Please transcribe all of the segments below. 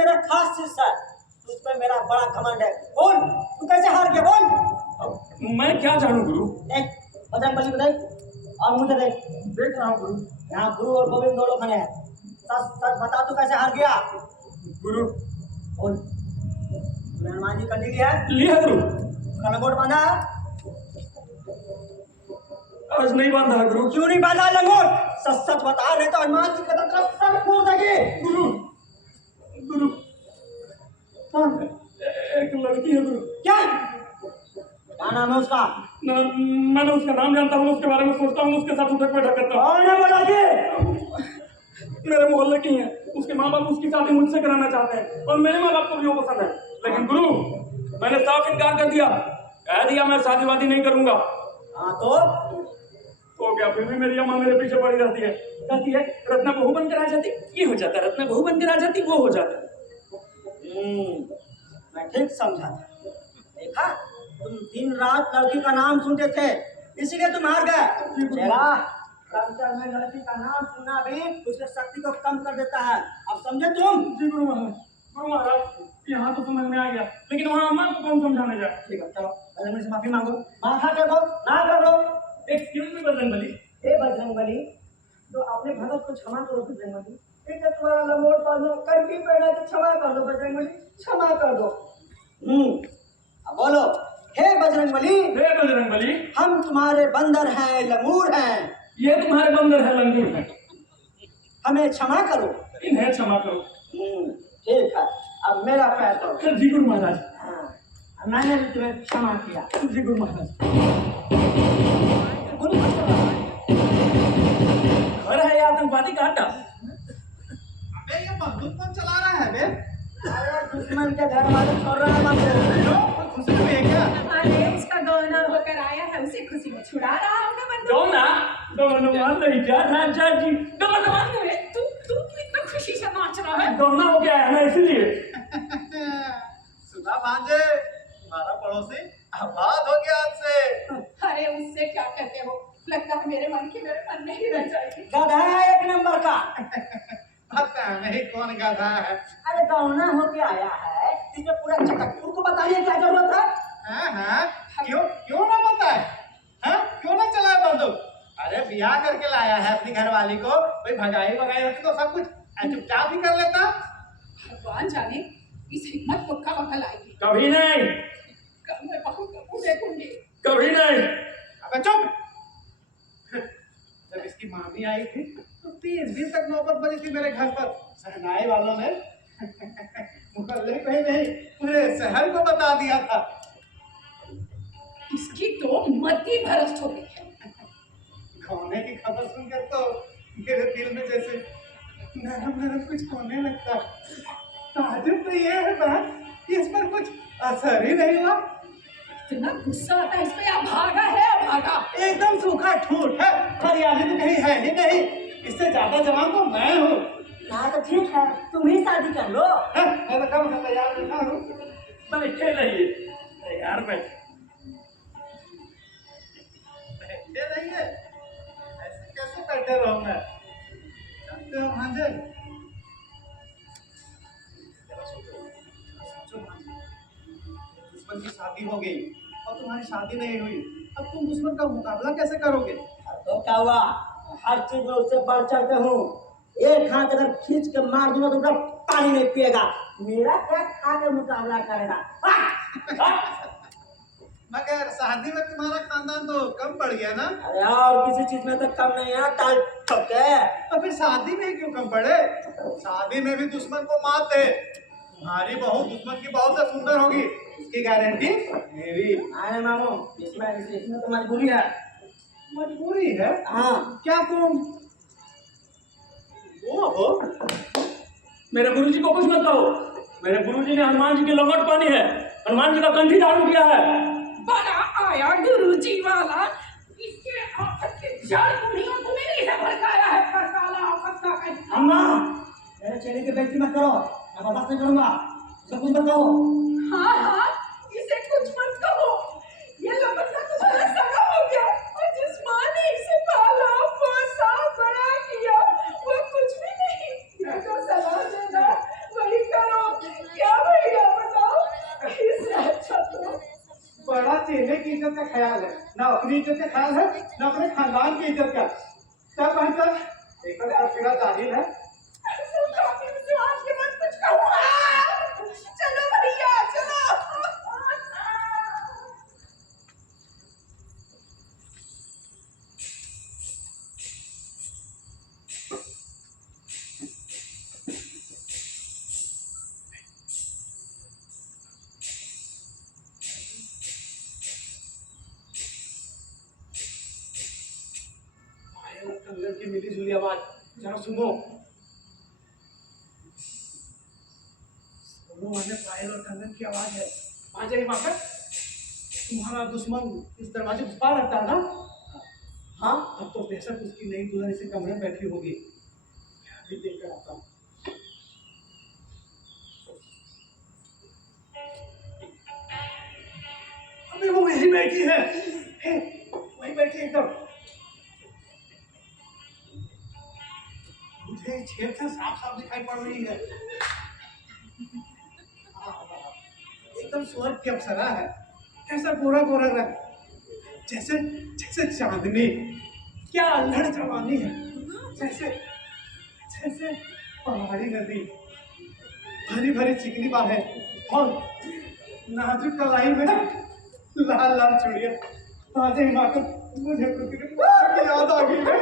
मेरा खास शिष्य है, तुझ पे मेरा बड़ा घमंड है। बोल तू कैसे हार गया, बोल। अब मैं क्या जानूं गुरु। देख बजरंगबली को देख और मुझे देख। देख रहा हूँ गुरु। यहाँ गुरु और गोविंद दो लोग खड़े हैं। सच सच बता तू कैसे हार गया। गुरु बोल। तूने हनुमान जी कंठी लिया है? लिया गुरु। उसका लंगोट बांधा है? आज नहीं बांधा है गुरु। क्यों नहीं बांधा लंगोट? सच सच बता, नहीं तो हनुमान जी का तरफ सर फोड़ देगी। गुरु गुरु कौन? एक लड़की है गुरु। क्या नाम है उसका? मैंने उसका नाम जानता हूँ, उसके बारे में सोचता हूँ, उसके साथ उठक बैठक करता हूँ। कौन है वो लड़की? मेरे मोहल्ले की है। उसके माँ बाप उसकी शादी मुझसे कराना चाहते हैं और मेरे माँ बाप को भी वो पसंद है, लेकिन गुरु मैंने साफ इनकार कर दिया, कह दिया मैं शादी वादी नहीं करूंगा। हाँ तो क्या फिर भी मेरी अम्मा मेरे पीछे पड़ी रहती है, कहती है रत्ना बहू बनकर आ जाती, ये हो जाता, रत्ना बहू बनकर आ जाती, वो हो जाता। मैं ठीक समझा था। देखा, तुम दिन रात लड़की का नाम सुनते थे, इसीलिए तुम हार गए। चला कंचन में लड़की का नाम सुनना भी उसके शक्ति को कम कर देता है। अब समझे तुम? जी गुरु महाराज। गुरु महाराज यहाँ तो समझ में आ गया, लेकिन वहाँ अम्मा को कौन समझाने जाए। ठीक है, चलो बजरंगबली से माफी मांगो, माथा टेको, ना करो। Excuse me Bajrangbali. हे बजरंगबली, तो अपने भगत को क्षमा करो बजरंगबली। ठीक है, तुम्हारा लंगोट कर दो, कंठी पहना तो क्षमा कर दो बजरंगबली, क्षमा कर दो। अब बोलो, हे बजरंगबली। हे बजरंगबली, हम तुम्हारे बंदर हैं, लंगूर हैं। ये तुम्हारे बंदर है, लंगूर है, हमें क्षमा करो। इन्हें क्षमा करो। ठीक है, अब मेरा फैसला। जी गुरु महाराज। हाँ, मैंने भी तुम्हें क्षमा किया। जी गुरु महाराज। घर है या आतंकवादी का अड्डा? अबे ये बंदूक कौन चला रहा है बे? अरे दुश्मन के घर वाले छोड़ रहे हैं बंदूक। कोई खुशी हुई है क्या? अरे उसका गौना होकर आया है, उसे खुशी में छुड़ा रहा होगा बंदूक। गौना? गौना नहीं क्या राजा जी? गौना तू इतना खुशी से नाच रहा है। गौना हो गया है ना, इसीलिए। सुना भांजे, तुम्हारा पड़ोसी आबाद हो गया आज से। अरे उससे क्या कहते हो, लगता है मेरे मन की मेरे मन में ही रह जाएगी। गधा है एक नंबर का। पता नहीं कौन गधा है। अरे गौना होके आया है, इसे पूरा चटकपुर को बताने क्या जरूरत है? हाँ, क्यों ना बताए? हाँ, क्यों ना चलाए बंदूक? अरे ब्याह करके लाया है अपनी घरवाली को, कोई भगाई वगाई होती तो सब कुछ चुपचाप ही कर लेता। भगवान जाने इस हिम्मत को कब अकल आएगी। कभी नहीं, मैं बहुत देखूंगी। कभी नहीं। अबे चुप। जब इसकी मामी आई थी तो 30 दिन तक नौबत बजी थी मेरे घर पर। सहनाई वालों ने मुहल्ले को ही नहीं पूरे शहर को बता दिया था। इसकी तो मति भ्रष्ट हो गई है। खोने की खबर सुनकर तो मेरे दिल में जैसे नरम नरम कुछ होने लगता। ताजुब तो ये है बात कि इस पर कुछ असर ही नहीं हुआ। इतना गुस्सा आता है इस पे, अभागा है अभागा। एकदम सूखा ठूठ है, हरियाली तो कहीं है ही नहीं। इससे ज्यादा जवान तो मैं हूँ। हाँ तो ठीक है, तुम ही शादी कर लो। मैं तो कब से तैयार बैठा हूँ। बैठे रहिए यार, बैठे रहिए। ऐसे कैसे बैठे रहूँ मैं? जानते हो भांजे, सोचो भांजे, दुश्मन की शादी हो गई और तुम्हारी शादी नहीं हुई, अब तुम दुश्मन का मुकाबला कैसे करोगे? तो क्या हुआ, हर चीज में उससे बढ़ चढ़ते हूँ। एक हाथ अगर खींच के मार दूंगा तो उसका पानी नहीं पिएगा। मेरा क्या खा के मुकाबला करेगा? मगर शादी में तुम्हारा खानदान तो कम पड़ गया ना? अरे और किसी चीज में तो कम नहीं है, टाल ठोके। तो फिर शादी में क्यों कम पड़े? शादी में भी दुश्मन को मात दे। तुम्हारी बहू दुश्मन की बहू से सुंदर होगी, इसकी गारंटी मेरी। अरे मामू, इसमें तो मजबूरी है। मजबूरी है? हाँ। क्या तुम वो हो? मेरे गुरुजी को कुछ मत कहो। मेरे गुरुजी ने हनुमान जी की लंगोट पानी है, हनुमान जी का कंठी धारण किया है। बड़ा आया गुरुजी वाला, इसके आफत के जड़ दुनिया को मेरे से भड़काया है। काला आफत का कहीं। अम्मा, मेरे चेहरे की बेइज्जती मत करो, मैं बर्दाश्त नहीं करूंगा। इसे कुछ मत कहो। हाँ, इसे कुछ मत कहो। ये लपटना तुम्हारा सगा हो गया और जिस्मानी इसे पाला पोसा बड़ा किया, वो कुछ भी नहीं। ये जो सलाह देना वही करो। चेले की इज्जत का ख्याल है, ना अपनी इज्जत का ख्याल है, ना अपने खानदान की इज्जत का। सब मतलब एकदम फिरा जाहिल है। काफी विश्वास के बाद कुछ कहूँ। चलो भैया चलो। कंगन की मिली जुली आवाज जरा सुनो। मैंने पायल और कंगन की आवाज है। आ जाइए माकर, तुम्हारा दुश्मन इस दरवाजे पर छुपा रहता है ना? हाँ, अब तो बेशक उसकी नई दुल्हन इसी कमरे में बैठी होगी। अभी देख कर आता हूँ। अभी वो वही बैठी है, वही बैठी एकदम। मुझे छेद से साफ साफ दिखाई पड़ रही है। एकदम स्वर्ग की अप्सरा है। कैसा गोरा गोरा रंग, जैसे जैसे चांदनी। क्या अल्हड़ जवानी है, जैसे जैसे पहाड़ी नदी। भरी भरी चिकनी बाहें और नाजुक कलाई में लाल लाल चूड़ियां। ताजे हिमाचल, मुझे की याद आ गई है।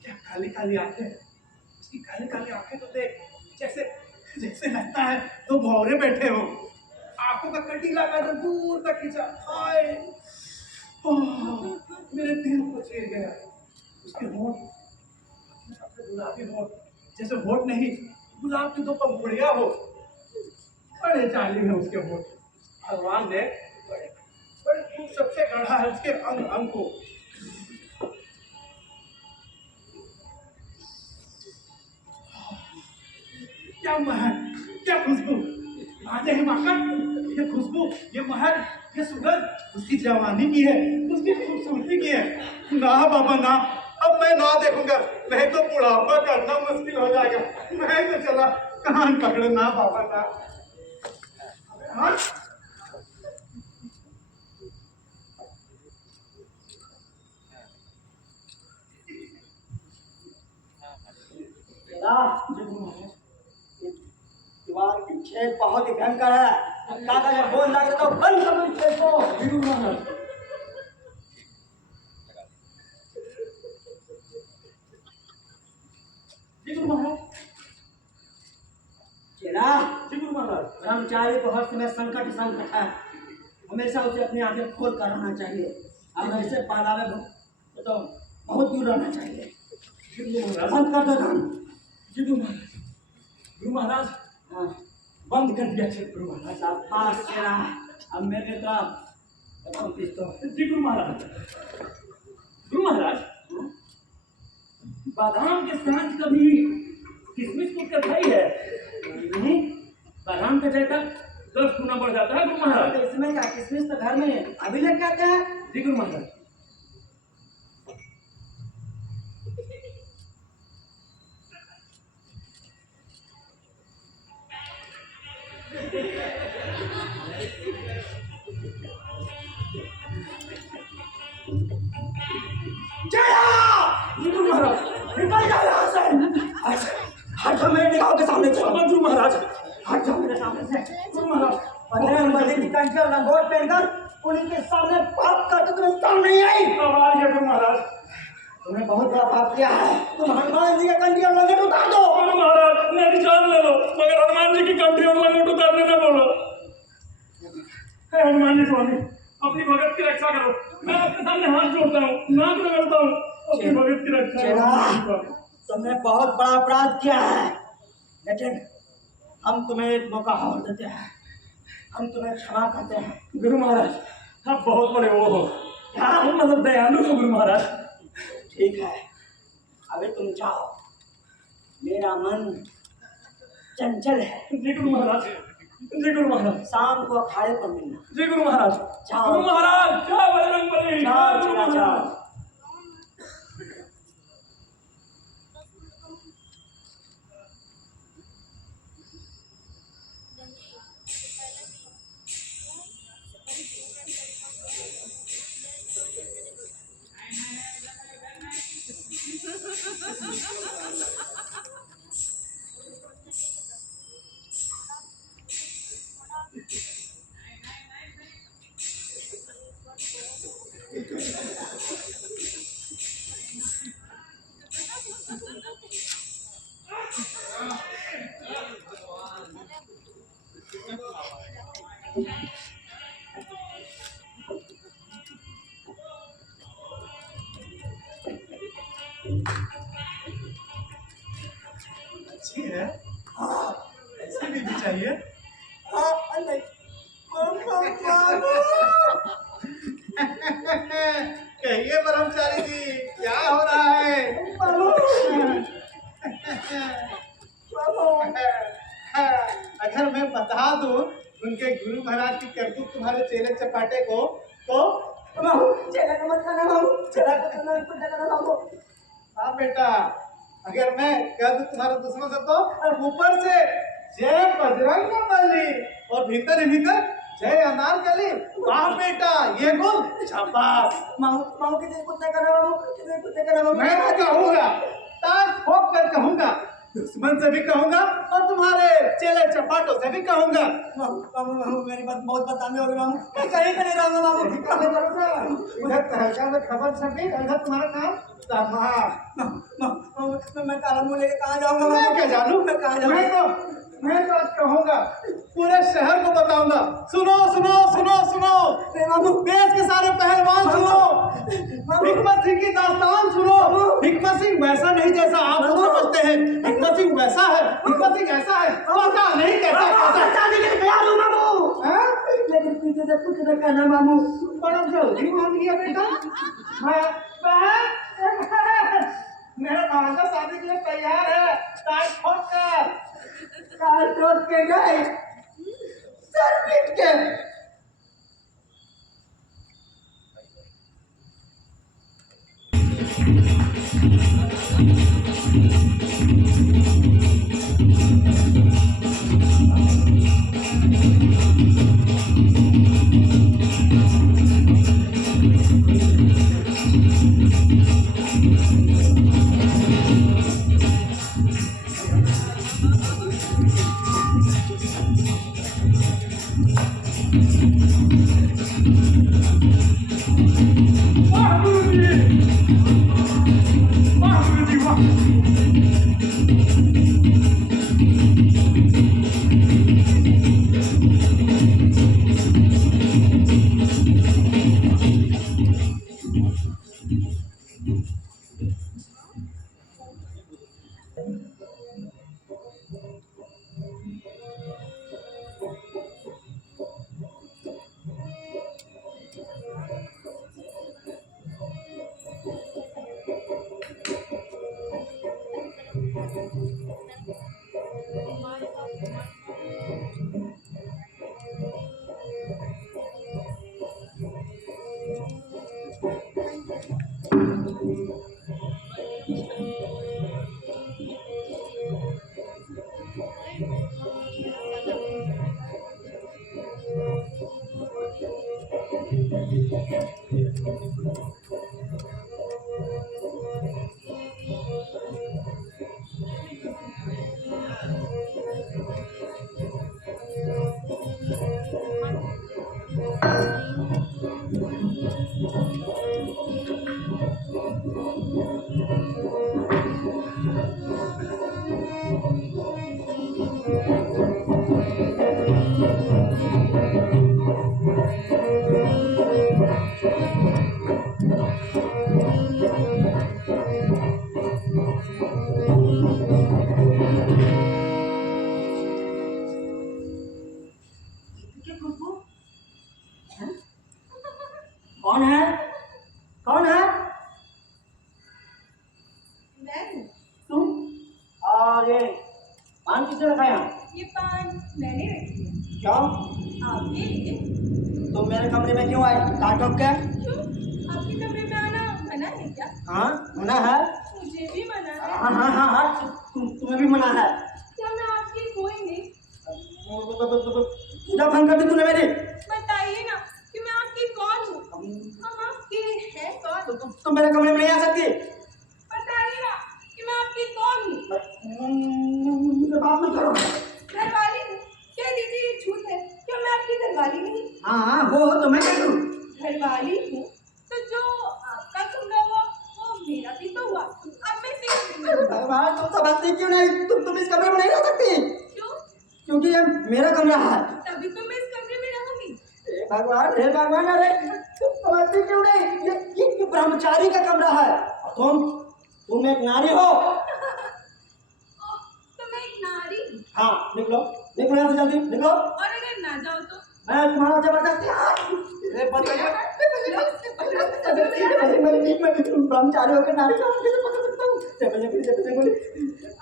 क्या काली काली आंखें, उसकी काली काली आंखें तो देख, जैसे जैसे लगता है तो भौरे बैठे हो। आंखों का कटीला कदम दूर तक खींचा। हाय, मेरे दिल को चीर गया। उसके होंठ गुलाबी होंठ, जैसे होंठ नहीं गुलाब की दो पंखुड़ियां हो। बड़े जालिम है उसके होंठ। भगवान ने बड़े बड़े खूब सबसे गढ़ा है उसके अंग अंग को। क्या महक, क्या खुशबू। आते ही माकर, ये खुशबू, ये महक, ये सुगंध उसकी जवानी की है, उसकी खूबसूरती की है। ना बाबा ना, अब मैं ना देखूंगा, नहीं तो बुढ़ापा करना मुश्किल हो जाएगा। मैं तो चला, कान पकड़े। ना बाबा ना। हाँ? दीवार की छेद बहुत ही भयंकर है। काका जब बोल लगे तो बंद करो इस छेद को। जी गुरु महाराज। चेला, जी गुरु महाराज। ब्रह्मचारी को हर समय संकट संकट है। हमेशा उसे अपनी आंखें खोल कर रहना चाहिए। अगर ऐसे पालावे तो बहुत दूर रहना चाहिए। बंद कर दो काम। जी गुरु महाराज। गुरु महाराज, हाँ, बंद कर दिया छेद गुरु महाराज। शाबाश चेला। अब मेरे तरफ जी गुरु महाराज। गुरु महाराज, बादाम के सांझ कभी किसमिस को कथाई है नहीं? बादाम का जायका 10 गुना बढ़ जाता है गुरु महाराज। तो इसमें क्या, किसमिस तो घर में अभी लेके आते हैं। जी गुरु महाराज। जी गुरु महाराज। निकल जाओ यहाँ से। हट जाओ मेरे निगाहों के सामने से। गुरु महाराज। हट जाओ मेरे सामने से। गुरु महाराज। 15 नंबर की कंठी और लंगोट पहनकर उन्हीं के सामने पाप करते तुम्हें शर्म नहीं आई? आवाज है गुरु महाराज। तुमने बहुत बड़ा पाप किया है। तुम हनुमान जी की कंठी और लंगोट उतार दो। गुरु महाराज, मेरी जान ले लो, मगर हनुमान जी की कंठी और लंगोट उतारने न बोलो। हे हनुमान जी स्वामी, अपनी भगत की रक्षा करो। मैं आपके सामने हाथ जोड़ता हूँ, नाक रगड़ता हूँ, अपनी भगत की रक्षा करो। तुमने बहुत बड़ा अपराध किया है, लेकिन हम तुम्हें एक मौका और देते हैं। हम तुम्हें क्षमा करते हैं। गुरु महाराज, आप बहुत बड़े वो हो, क्या? मतलब दयालु हो गुरु महाराज। ठीक है, अभी तुम जाओ। मेरा मन चंचल है। जी गुरु महाराज। जी गुरु महाराज। शाम को अखाड़े पर मिलना। जी गुरु महाराज। जाओ। गुरु महाराज, जय बजरंगबली। जाओ जय गुरु चला महाराज। जाओ। अच्छी है। हाँ, ऐसी भी चाहिए। हाँ नहीं कहिए ब्रह्मचारी जी, क्या हो रहा है? अगर मैं बता दूं उनके गुरु महाराज की करतूत तुम्हारे चेले चपाटे को, तो बाबू चला का मत खाना बाबू, चला का खाना कुछ करना बाबू। हाँ बेटा, अगर मैं कह दूं तुम्हारे दुश्मन से, तो ऊपर से जय बजरंग बली और भीतर ही भीतर जय अनारकली। वाह बेटा, ये गुल शाबाश। मामू कितने कुत्ते करना बाबू, कितने कुत्ते करना बाबू। मैं तो कहूंगा, ताक ठोक कर कहूंगा, दुश्मन से भी कहूंगा और तुम्हारे चेले चपाटों से भी कहूंगा। मामू मेरी बात बहुत बदनामी होगी मामू, मैं कहीं का नहीं रहूंगा मामू। इधर तहलका में खबर छपी, इधर तुम्हारा काम तमाम। मैं काला मुंह लेके कहाँ जाऊंगा? मैं क्या जानूं? मैं कहाँ जाऊंगा? मैं तो आज कहूंगा, पूरे शहर को बताऊंगा। सुनो सुनो सुनो सुनो, मामू देश के सारे पहलवान सुनो, हिकमत सिंह की दास्तान सुनो। हिकमत सिंह वैसा नहीं जैसा आप लोग समझते हैं। हिकमत सिंह वैसा है, हिकमत सिंह ऐसा है, पता नहीं कैसा कैसा। लेकिन पीछे से कुछ नहीं करना मामू। बड़ा जल्दी मान लिया बेटा। मेरा भांजा शादी के लिए तैयार है। टाइट ठोक कर, काल ठोक के गए, सर पीट के। कौन है? कौन है? मैं हूँ। तुम? और ये पान किसने रखा है यहाँ? ये पान मैंने रखी है। क्यों? आपके लिए। तुम मेरे कमरे में क्यों आए? काट ठोक के? क्यों? आपके कमरे में आना मना है क्या? हाँ मना है। मुझे भी मना है। हाँ हाँ हाँ हाँ तुम्हें भी मना है। क्या मैं आपकी कोई नहीं? पूजा भंग कर दी तूने मेरी। बताइए ना कि मैं आपकी कौन हूँ? हम आपके हैं कौन? तुम मेरे कमरे में नहीं आ सकती। बताइए ना कि मैं आपकी कौन हूँ? मुझे बात मत करो। घरवाली हूँ। कह दीजिए ये झूठ है। क्या मैं आपकी घरवाली नहीं? हाँ हाँ हो तो मैं कह दूँ। घरवाली हूँ तो जो भगवान तुम समझती क्यों नहीं? तुम इस कमरे में नहीं रह सकती। क्यों? क्योंकि ये मेरा कमरा है। तभी तो मैं इस कमरे में रहूंगी। हे भगवान, अरे तुम समझती क्यों नहीं? ये ब्रह्मचारी का कमरा है और तुम एक नारी हो। ओह, तो मैं एक नारी हूँ। हाँ, निकलो निकलो यहाँ से, जल्दी निकलो। और अगर ना जाओ तो? मैं तुम्हारा जबरदस्ती ब्रह्मचारी होकर नारी को कैसे पकड़ सकता हूँ?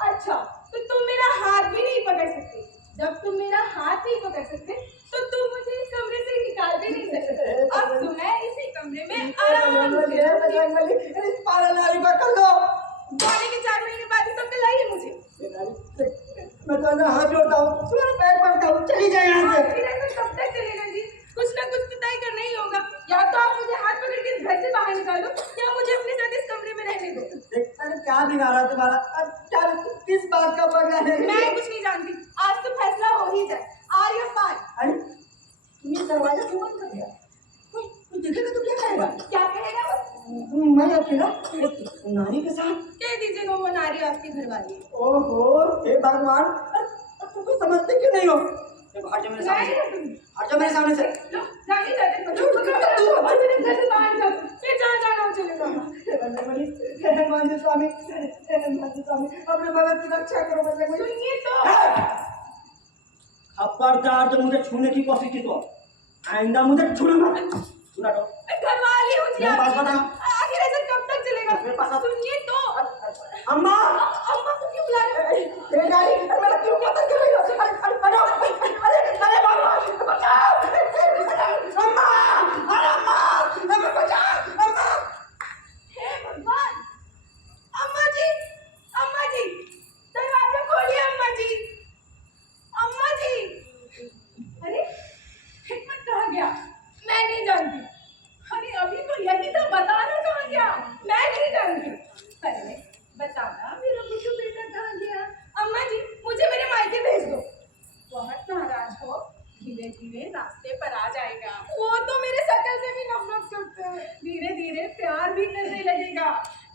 अच्छा, तो तुम मेरा हाथ भी नहीं पकड़ सकते। जब तुम मेरा हाथ नहीं पकड़ सकते तो तुम मुझे इस कमरे से निकाल भी नहीं सकते। अब तो मैं इसी कमरे में आराम से नारी पकड़ लो। जाने के 4 महीने बाद ही तो मिलाइए मुझे। मैं तो हाथ जोड़ता हूँ, तुम्हारा पैर पड़ता हूँ, चली जाए यहाँ से। फिर ऐसा कब तक चलेगा जी? कुछ ना कुछ तो तय करना ही होगा। या तो आप मुझे हाथ पकड़ के इस घर से बाहर निकालो या मुझे अपने साथ इस कमरे में रहने दो। अरे क्या बिगाड़ा तुम्हारा? क्या किस बात का पगला है? मैं कुछ नहीं जानती। आज तो फैसला हो ही जाए। आर या पार? अरे ये दरवाजा क्यों बंद कर दिया? तू देखेगा तो क्या कहेगा? क्या कहेगा वो? मैं अकेला नारी के साथ? कह दीजिएगा वो नारी आपकी घरवाली है। ओहो, हे भगवान, तुम तो समझते क्यों नहीं हो? हट जा मेरे सामने से, हट जा मेरे सामने से। लो, जाके जाते हो। और मेरे घर से बाहर जाओ। फिर जहाँ जाना हो चले जाओ। हनुमान जी स्वामी, अपने भगत की रक्षा करो। सुनिए तो। खबरदार, जब मुझे छूने की कोशिश की तो आइंदा मुझे छूना मत। सुना दो, घरवाली हूँ जी मेरे पास आपकी। बताओ। आखिर ऐसा कब तक चलेगा? मेरे पास- सुनिए तो। अम्मा, अम्मा को क्यों बुला रहे हो? मेरा क्यों पता चल रही हो? अरे बाबा, बचाओ! अम्मा, अरे अम्मा, हमें बचाओ, अम्मा! हे भगवान! अम्मा जी, दरवाजा खोलिए अम्मा जी। अम्मा जी, अरे हिकमत कहाँ गया? मैं नहीं जानती। अरे अभी तो यही तो बताना कहाँ गया? मैं नहीं जानती। अरे बताना मेरा बुद्धू बेटा कहाँ गया? अम्मा जी, मुझे मेरे मायके भेज दो। बहुत नाराज हो, धीरे धीरे रास्ते पर आ जाएगा। वो तो मेरे शकल से भी नफरत करते हैं। धीरे धीरे प्यार भी करने लगेगा।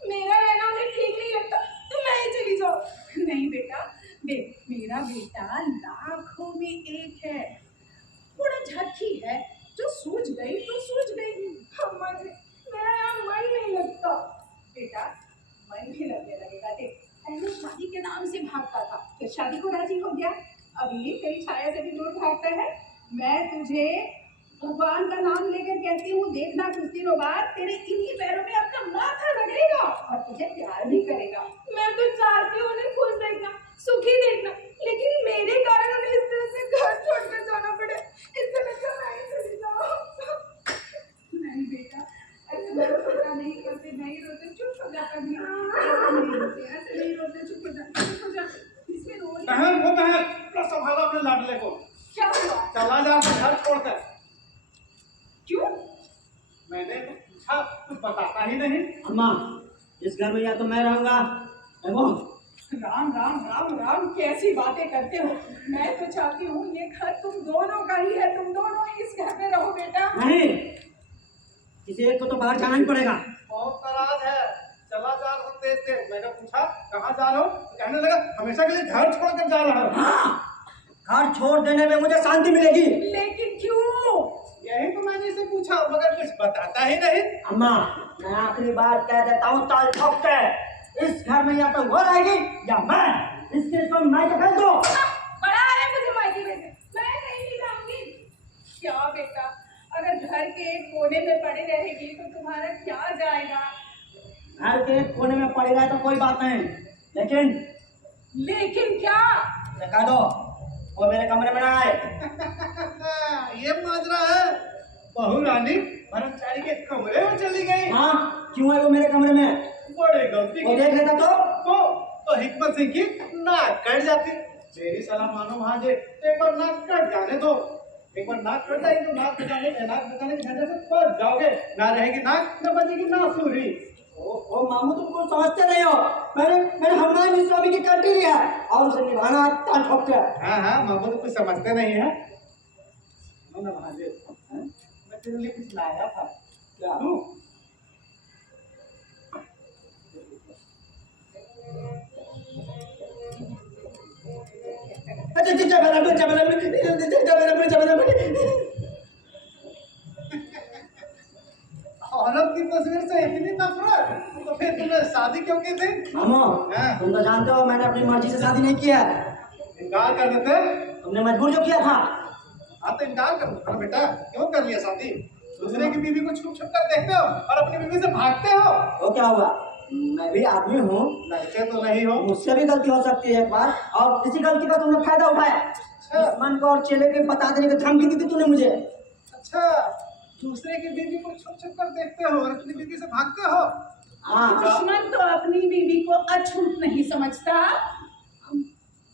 मेरा रहना उन्हें ठीक नहीं लगता तो मैं ही चली जाऊँ। नहीं बेटा, देख मेरा बेटा लाखों में एक है। थोड़ा झटकी है, जो सूझ गई तो सूझ गई। अम्मा जी, मेरा यहाँ मन नहीं लगता। बेटा, मन भी लगने लगेगा। देख पहले शादी के नाम से भागता था, फिर शादी को राजी हो गया, अभी तेरी छाया से भी दूर भागता है। मैं तुझे भगवान का नाम लेकर कहती हूँ, देखना कुछ दिनों बाद तेरे इन्हीं पैरों में अपना माथा रगड़ेगा और तुझे प्यार भी करेगा। मैं तो चाहती हूँ उन्हें खुश देखना, सुखी देखना, लेकिन मेरे कारण उन्हें इस तरह से घर छोड़कर जाना पड़े। इससे अच्छा मैं ही चली जाऊँ। नहीं बेटा, ऐसे नहीं करते, नहीं रोते, चुप हो जा। कभी ऐसे नहीं रोते, चुप हो जा, चुप हो जा। इसमें रो रही है। बहन वो बहन, तो संभालो अपने लाडले को। क्या हुआ? चला जा घर छोड़कर। क्यों? मैंने तो पूछा, तू बताता ही नहीं। अम्मा, इस घर में या तो मैं रहूंगा, वो राम राम राम राम, कैसी बातें करते हो? मैं तो चाहती हूँ ये घर तुम दोनों का ही है, तुम दोनों ही इस घर में रहो बेटा। नहीं, किसी एक को तो बाहर जाना ही पड़ेगा। बहुत नाराज है, चला जा रहा हूँ तेज तेज। मैंने पूछा कहाँ जा रहा हूँ, तो कहने लगा हमेशा के लिए घर छोड़कर जा रहा हूँ। हाँ, घर छोड़ देने में मुझे शांति मिलेगी। लेकिन क्यों? यही तो मैंने इसे पूछा, मगर कुछ बताता ही नहीं। अम्मा, मैं आखिरी बार कह देता हूँ, ताल ठोक के इस घर में या तो वो रहेगी या मैं। इसके तुम मैं तो भेज दो। बड़ा है मुझे मायके भेजे, मैं नहीं जाऊंगी। क्या बेटा, अगर घर के एक कोने में पड़ी रहेगी तो तुम्हारा क्या जाएगा? घर के कोने में पड़ी रहे तो कोई बात नहीं, लेकिन क्या? कह दो वो मेरे कमरे में ना आए। ये माजरा है। बहू रानी ब्रह्मचारी के कमरे में चली गई। हाँ, क्यों है वो मेरे कमरे में? बड़ी गलती वो की। देख लेता तो हिकमत सिंह की नाक कट जाती। मेरी सलाह मानो महाजे, एक बार नाक कट जाने दो। एक बार नाक कट जाएगी तो नाक बचाने के झंझट से बच जाओगे। ना रहेगी नाक, न बजेगी नासूरी। ओ मामू, तुम कुछ समझते नहीं हो। मैंने हनुमान जी स्वामी की कंठी लिया है और उसे निभाना ताल ठोक के। हाँ हाँ, मामू तो कुछ समझते नहीं है। महाजे, मैं तेरे लिए कुछ लाया था। क्या? औरत की तस्वीर से इतनी नफरत, तो फिर तुमने शादी क्यों की थी? मामो, हाँ। तुम तो जानते हो मैंने अपनी मर्जी से शादी नहीं किया है। इनकार कर देते। तुमने मजबूर जो किया था। हाँ तो इनकार कर देते ना बेटा, क्यों कर लिया शादी? दूसरे की बीवी को छुप छुप कर देखते हो और अपनी बीवी से भागते हो। वो क्या हुआ, मैं भी आदमी हूँ, लड़के तो नहीं हो। मुझसे भी गलती हो सकती है एक बार, और किसी गलती का तुमने फायदा उठाया। दुश्मन को और चेले के बता देने की धमकी दी थी तूने मुझे। अच्छा, दूसरे की बीवी को छुप छुप कर देखते हो और अपनी बीवी से भागते हो। हाँ दुश्मन तो अपनी बीवी को अछूत नहीं समझता।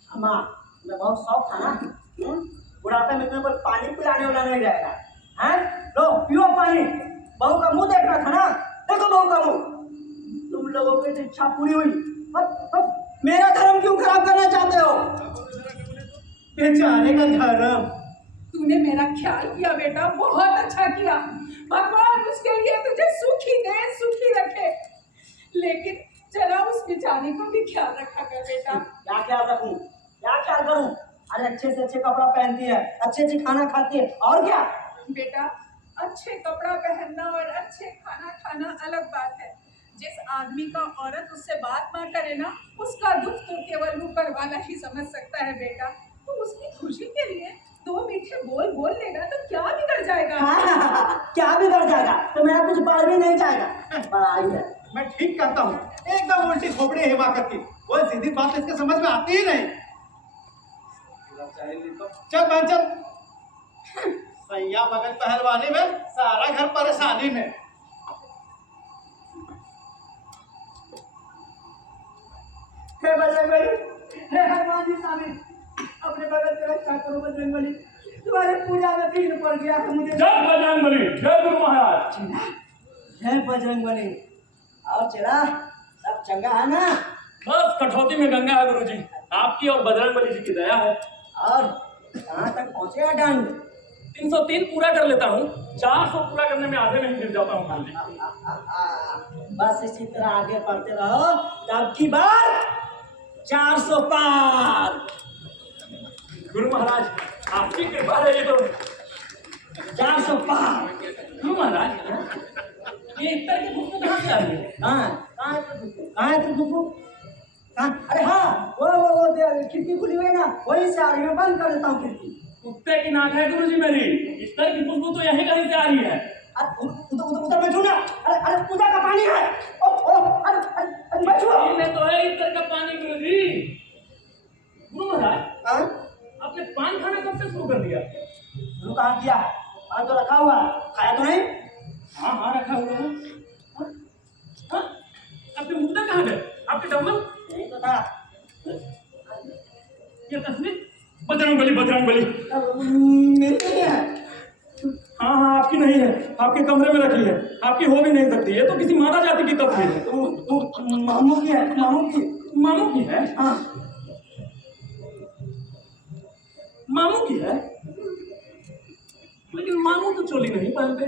अम्मा, मैं बहुत शौक था ना, बुढ़ापे में तुम्हें कोई पानी पिलाने वाला नहीं रहेगा। हैं? लो पियो पानी। बहू का मुंह देखना था ना, देखो बहू का मुंह। तुम लोगों की तो इच्छा पूरी हुई, अब मेरा धर्म क्यों खराब करना चाहते हो? बेचारे का धर्म। तूने मेरा ख्याल किया बेटा, बहुत अच्छा किया। भगवान उसके लिए तुझे सुखी दे, सुखी रखे। लेकिन जरा उस बेचारे को भी ख्याल रखा कर बेटा। क्या ख्याल रखूं, क्या ख्याल करूं? अरे अच्छे से अच्छे कपड़ा पहनती है, अच्छे से खाना खाती है, और क्या? बेटा, अच्छे कपड़ा पहनना और अच्छे खाना खाना अलग बात है। जिस आदमी का औरत उससे बात ना करे ना, उसका दुख तो केवल ऊपर वाला ही समझ सकता है बेटा। तो उसकी खुशी के लिए 2 मीठे बोल बोल लेगा तो क्या बिगड़ जाएगा? क्या बिगड़ जाएगा? तो मेरा कुछ बढ़ भी नहीं जाएगा। बड़ाई है। मैं ठीक कहता हूँ, एकदम उल्टी खोपड़ी है हिमाकत की। वो सीधी बात इसके समझ में आती ही नहीं। चल बहन चल। सैया मगन पहलवानी में, सारा घर परेशानी में। हे बजरंगबली, हे हनुमान जी स्वामी, अपने भगत की रक्षा करो बजरंगबली। तुम्हारे पूजा में विघ्न पड़ गया है मुझे। जय बजरंगबली, जय गुरु महाराज। जय बजरंगबली। और चला सब चंगा है ना? बस कठौती में गंगा है गुरुजी, आपकी और बजरंगबली जी की दया है। और कहाँ तक पहुँचे हैं डंड? 303 पूरा कर लेता हूँ, 400 पूरा करने में आधे में ही गिर जाता हूँ गुरुजी। बस इसी तरह आगे बढ़ते रहो, तब की बार 400 पार। गुरु महाराज, आपकी कृपा रही तो 400 पार। गुरु महाराज, ये इतना की खुशबू कहाँ से आ रही है? कहाँ है खुशबू? कहाँ? अरे हाँ, वो खिड़की खुली हुई है ना, वहीं से आ रही है। बंद कर देता हूँ खिड़की। कुत्ते की नाक है गुरुजी मेरी, इस तरह की खुशबू तो यहीं कहीं से आ रही है। उधर मैं छूना। अरे पूजा का पानी है। अरे मैं छू। इनमें तो है इस तरह का पानी गुरुजी। गुरु महाराज, आपने पान खाना कब से शुरू कर दिया? शुरू कहाँ किया? पान तो रखा हुआ है, खाया तो नहीं? हाँ हाँ रखा हुआ है। हाँ? आपके मुद्दा कहाँ गए? आपके डम्बल? यही तो था। ये तस्वीर? बजरंगबली, बजरंगबली। मेरी नहीं है। हाँ हाँ आपकी नहीं है, आपके कमरे में रखी है, आपकी हो भी नहीं सकती। ये तो किसी माता जाति की तस्वीर है। मामू की है, मामू की। मामू की है? हाँ मामू की है, लेकिन मामू तो चोली नहीं पहनते।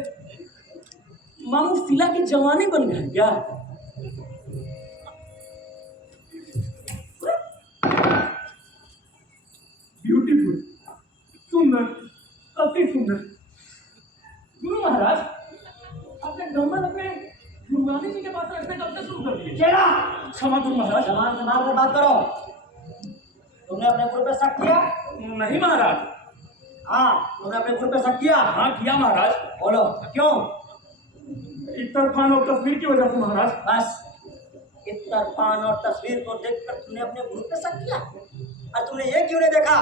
मामू सिला की जवानी बन गए क्या? ब्यूटीफुल, सुंदर, अति सुंदर। गुरु महाराज, आपने डम्बल अपने गुरुवानी जी के पास रखने कब से शुरू कर दिए? चला। क्षमा गुरु महाराज। सामान संभाल कर बात करो। तुमने अपने गुरु पे शक किया? नहीं महाराज। हाँ, तुमने अपने गुरु पे शक किया? हाँ किया महाराज। बोलो क्यों? इतर पान और तस्वीर की वजह से महाराज। बस इतर पान और तस्वीर को देखकर तुमने अपने गुरु पे शक किया? और तुमने ये क्यों नहीं देखा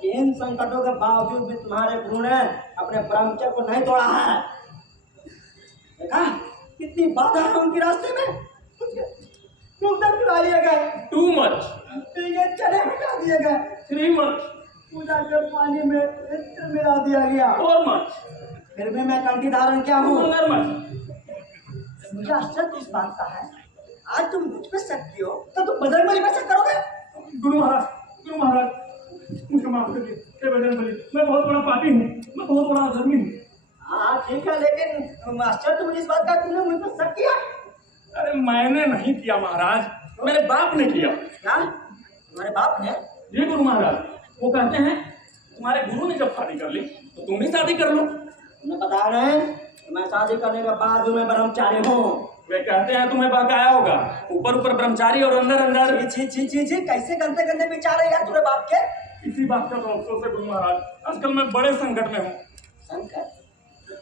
कि इन संकटों के बावजूद भी तुम्हारे गुरु ने अपने ब्रह्मचर्य को नहीं तोड़ा है? देखा कितनी बाधा है उनके रास्ते में। उधर गिरा लिए गए, टू मच। ये चने हटा दिए गए, थ्री मच। पूजा के पानी में इत्र मिला दिया गया। Four much. फिर भी मैं कंठी धारण क्या हूँ? मगर मच। मुझे आश्चर्य इस बात का है, आज तुम मुझ पे शक किए हो तो तुम बजरंगबली पे शक करोगे? गुरु महाराज, गुरु महाराज, मुझे माफ करिए। हे बजरंगबली, मैं बहुत बड़ा पापी हूँ, मैं बहुत बड़ा अधर्मी हूँ। हाँ ठीक है, लेकिन आश्चर्य मुझे इस बात का तुमने मुझ पे शक किया। अरे मैंने नहीं किया महाराज, मेरे बाप ने किया। क्या तुम्हारे बाप ने? जी गुरु महाराज, वो कहते हैं तुम्हारे गुरु ने जब शादी कर ली तो तुम भी शादी कर लो। तुम्हें बताया नहीं कि मैं शादी करने के बाद भी मैं ब्रह्मचारी हूँ। वे कहते हैं तुम्हें बकाया होगा, ऊपर ऊपर ब्रह्मचारी और अंदर अंदर। छी छी छी छी, कैसे गंदे गंदे विचार है यार तुम्हारे बाप के। इसी बात का तो अफसोस है गुरु महाराज, आजकल मैं बड़े संकट में हूँ। संकट?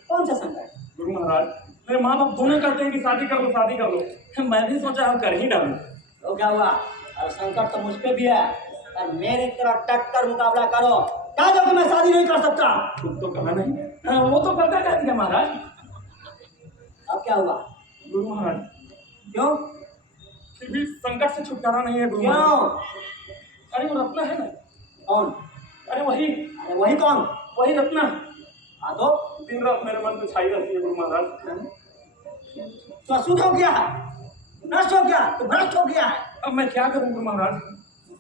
कौन सा संकट? गुरु महाराज, मेरे माँ बाप दोनों कहते हैं कि शादी कर लो शादी कर लो, मैं भी सोचा हम कर ही डालूं। तो क्या हुआ? और संकट तो मुझ पे भी है, और मेरे तरह डटकर मुकाबला करो। क्या जो कि मैं शादी नहीं कर सकता? तुम तो कहा नहीं। हाँ, वो तो करता कह दिया महाराज। अब क्या हुआ? गुरु महाराज क्यों? फिर भी संकट से छुटकारा नहीं है गुरु क्यों? महाराज। अरे वो रत्ना है ना। कौन? अरे वही। अरे वही कौन? वही रत्ना। हाँ तो दिन रात मेरे मन पे छाई रहती है गुरु महाराज। तो अशुद्ध हो गया है, नष्ट हो गया, तो भ्रष्ट हो गया है। अब मैं क्या करूं गुरु महाराज?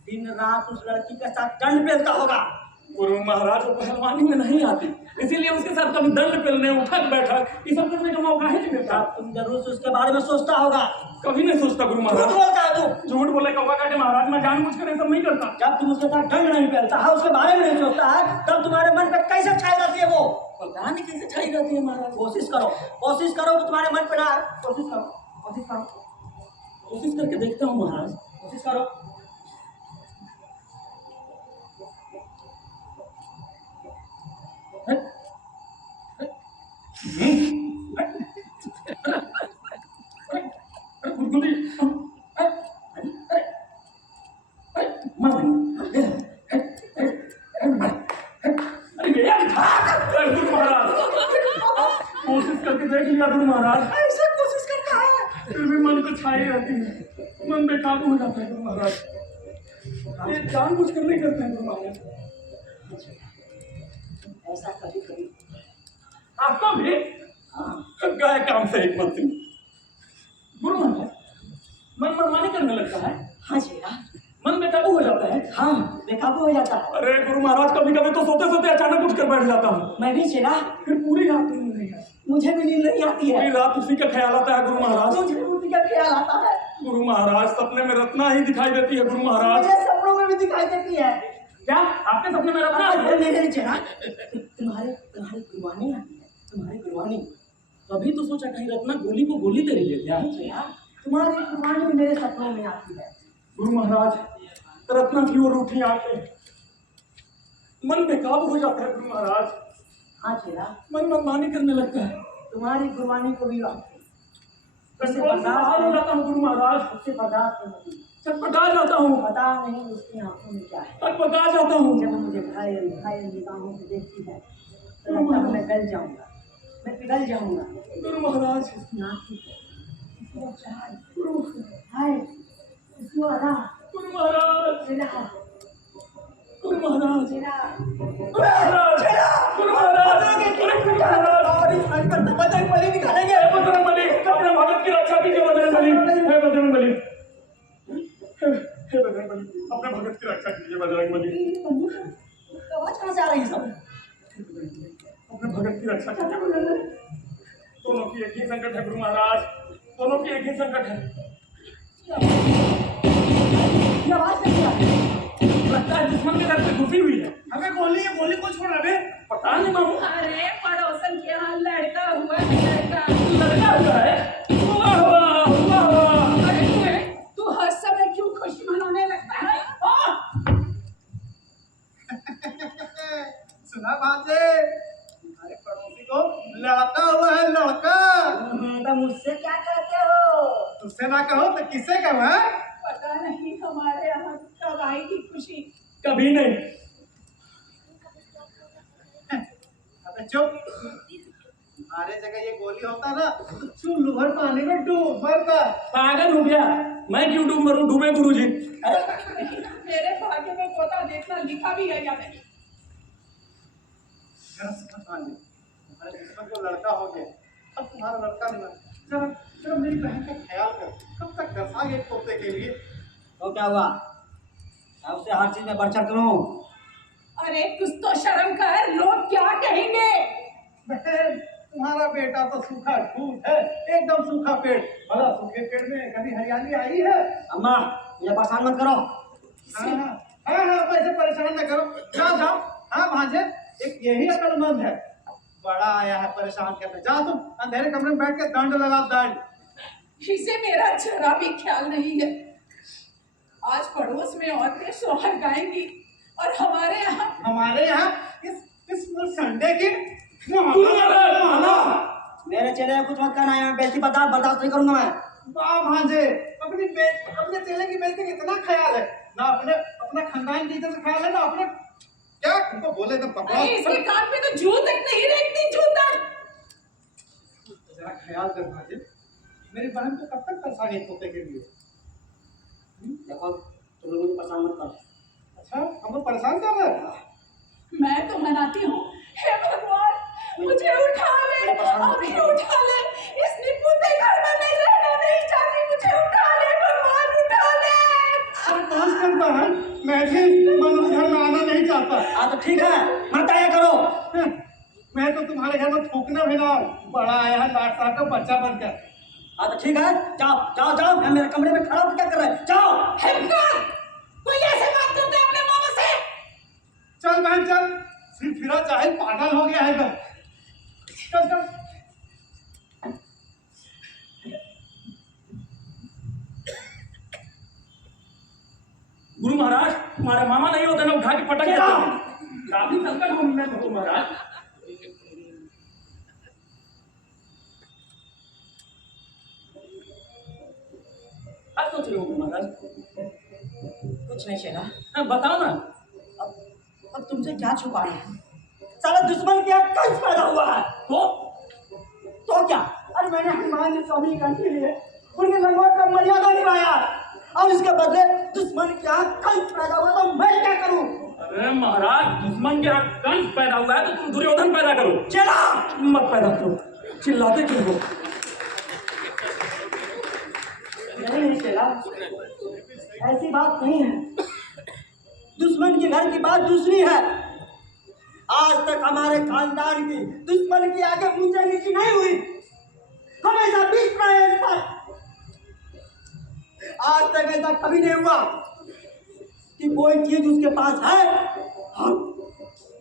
दिन रात उस लड़की के साथ दंड पेलता होगा। गुरु महाराज वो पहलवानी में नहीं आती, इसीलिए उसके साथ कभी दंड पेलने उठक बैठक ये सब करने का मौका ही नहीं मिलता। तुम जरूर से उसके बारे में सोचता होगा। कभी नहीं सोचता गुरु झूठ महाराज। बोलता है तू। झूठ बोले कौवा काटे महाराज, मैं जानबूझकर ये सब नहीं करता। जब तुम उसके साथ दंड नहीं पेलता है, उसके बारे में नहीं सोचता है, तब तुम्हारे मन पे कैसे छाई रहती है वो? पता नहीं कैसे छाई रहती है महाराज। कोशिश करो कि तुम्हारे मन पे ना आए। कोशिश करो, कोशिश करो, कोशिश करके देखता हूँ महाराज। कोशिश करो। कोशिश करके देख लिया गुरु महाराज, ऐसे कोशिश करता है, फिर भी मन तो छाई रहती है, मन बेकाबू हो जाता है गुरु महाराज। ये जानबूझ कर नहीं करते हैं गुरु महाराज। ऐसा कभी कभी आपको भी गए काम से एक मत गुरु महाराज, मन मनमानी करने लगता है। हाँ जी, मन बेकाबू हो जाता है। हाँ बेकाबू हो जाता है। अरे गुरु महाराज, कभी कभी तो सोते सोते अचानक उठ कर बैठ जाता हूँ। मैं भी चला, फिर पूरी रात नींद नहीं आती। मुझे भी नींद नहीं आती है। पूरी रात उसी का ख्याल आता है गुरु महाराज। मुझे उसी का ख्याल आता है। गुरु महाराज, सपने में रत्ना ही दिखाई देती है गुरु महाराज। मुझे सपनों में भी दिखाई देती है। क्या आपके सपने में रत्ना है? मेरे चला, तुम्हारे गुरबानी आती है, तुम्हारी गुरबानी। तभी तो सोचा कहीं रत्ना गोली को गोली दे रही है क्या? तुम्हारी गुरबानी मेरे सपनों में आती है। गुरु महाराज, रत्ना की ओर उठी आंखें, मन बेकाबू हो जाता है गुरु महाराज। हाँ चेला, मन मनमानी करने लगता है। तुम्हारी गुरबानी को भी आती है। कंट्रोल से बाहर हो जाता हूँ गुरु महाराज। उससे बर्दाश्त नहीं, चटपटा जाता हूँ। पता नहीं उसकी आंखों में क्या है। चटपटा जाता हूँ। जब वो मुझे घायल घायल निगाहों से देखती है तो लगता है मैं गल जाऊंगा, मैं पिघल जाऊंगा। गुरु महाराज, नाची इसको चाय, हाय इसको आधा, गुरु महाराज, चेला, गुरु महाराज, चेला, गुरु महाराज, गुरु महाराज, गुरु महाराज, और इस संकट से बजरंगबली निकालेंगे। हे बजरंगबली, अपने भगत की रक्षा कीजिए बजरंगबली। हे बजरंगबली, हे बजरंगबली, अपने भगत की रक्षा कीजिए बजरंगबली। आवाज कहाँ से आ रही है सब? अपने भगत की रक्षा कीजिए बजरंगबली। दोनों की एक ही संकट है गुरु महाराज, दोनों की एक ही संकट है। ये आवाज कैसे आ रही है? लगता है दुश्मन के घर पे घुसी हुई है। हमें गोली को छोड़ा बे। पता नहीं मामू। अरे पड़ोसन के यहाँ लड़का हुआ है, लड़का। लड़का हुआ है? हुआ हुआ। अरे तू हर समय क्यों खुशी मनाने लगता है? सुना भांजे, हमारे पड़ोसी को लड़का हुआ है, लड़का। तो मुझसे क्या कहते हो? तुझसे ना कहो तो किससे कहूँ? है पता नहीं हमारे यहाँ कब आएगी खुशी। कभी नहीं। अबे चुप, हमारे जगह ये गोली होता ना तो चुल्लू भर पानी में डूब मरता। पागल हो गया, मैं क्यों डूब मरूं? डूबे गुरुजी। मेरे भाग्य में पोता देखना लिखा भी है या नहीं? जरा समझ मान ले, हमारे दुश्मन को लड़का हो गया, अब तुम्हारा लड़का नहीं बना। जरा जरा मेरी बहन का ख्याल कर, कब तक दरसाएंगे एक पोते के लिए? तो क्या हुआ? मैं उससे हर चीज में बढ़ चढ़ करूं। अरे कुछ तो शर्म कर, लोग क्या कहेंगे? बहन, तुम्हारा बेटा तो सूखा फूट है, एकदम सूखा पेड़। भला सूखे पेड़ में कभी हरियाली आई है? अम्मा मुझे परेशान मत करो। हाँ, वैसे परेशान न करो। जाओ जाओ, हाँ भांजे, एक यही अकलमंद है, बड़ा आया है परेशान करने। जाओ तुम अंधेरे कमरे में बैठ के दंड लगाओ दंड। इसे मेरा जरा भी ख्याल नहीं है। आज पड़ोस में औरतें सोहर गाएंगी और हमारे यहाँ इस संडे की मेरे चेले कुछ मत करना है, बेइज्जती बर्दाश्त नहीं करूंगा मैं। वाह भांजे, अपने चेले की बेइज्जती कितना ख्याल है ना, अपना खानदान की इज्जत ख्याल है ना अपने, क्या तुमको बोले तो पकड़ो। इसके कान पे तो जू तक नहीं रेखती, जू तक। जरा ख्याल कर भांजे, मेरी बहन को कब तक परेशानी होते के लिए। देखो तुम लोग मुझे परेशान मत करो। अच्छा, हमको परेशान कर रहे हैं। मैं तो मनाती हूँ, हे भगवान मुझे उठा ले, अभी उठा ले। इस निपुण घर में मैं रहना नहीं चाहती, मुझे उठा ले भगवान, उठा ले। बर्दाश्त करता है, मैं भी मनु घर में आना नहीं चाहता। हाँ तो ठीक है, मत आया करो। मैं तो तुम्हारे घर में थूकना भी ना, बड़ा आया है 8 साल का बच्चा बनकर। हाँ तो ठीक है, जाओ जाओ जाओ, मैं मेरे कमरे में खड़ा होकर क्या कर रहे हैं, जाओ। हिम्मत, कोई ऐसे बात करता है अपने मामा से? चल बहन चल, फिर फिरा चाहे पागल हो गया है इधर। चल चल। गुरु महाराज, तुम्हारे मामा नहीं होते ना, उठा के पटक देते हैं। काफी संकट में हो महाराज। क्या सोच रहे हो महाराज? कुछ नहीं शेरा, बताओ ना। अब तुमसे क्या छुपाना है, साला दुश्मन क्या कंस पैदा हुआ है। तो क्या, अरे मैंने हनुमान जी स्वामी कंठी लिए, उनके लंगोट का मर्यादा निभाया, और इसके बदले दुश्मन क्या कंस पैदा हुआ, तो मैं क्या करूं? अरे महाराज, दुश्मन के यहाँ कंस पैदा हुआ है तो तुम दुर्योधन पैदा करो। चला मत पैदा करो, चिल्लाते क्यों हो? नहीं चला, ऐसी बात नहीं है। दुश्मन के घर की बात दूसरी है। आज तक हमारे खानदान की दुश्मन की आगे ऊंचे नीचे नहीं हुई, हमेशा बीच में है इस पर। आज तक ऐसा कभी नहीं हुआ कि कोई चीज उसके पास है और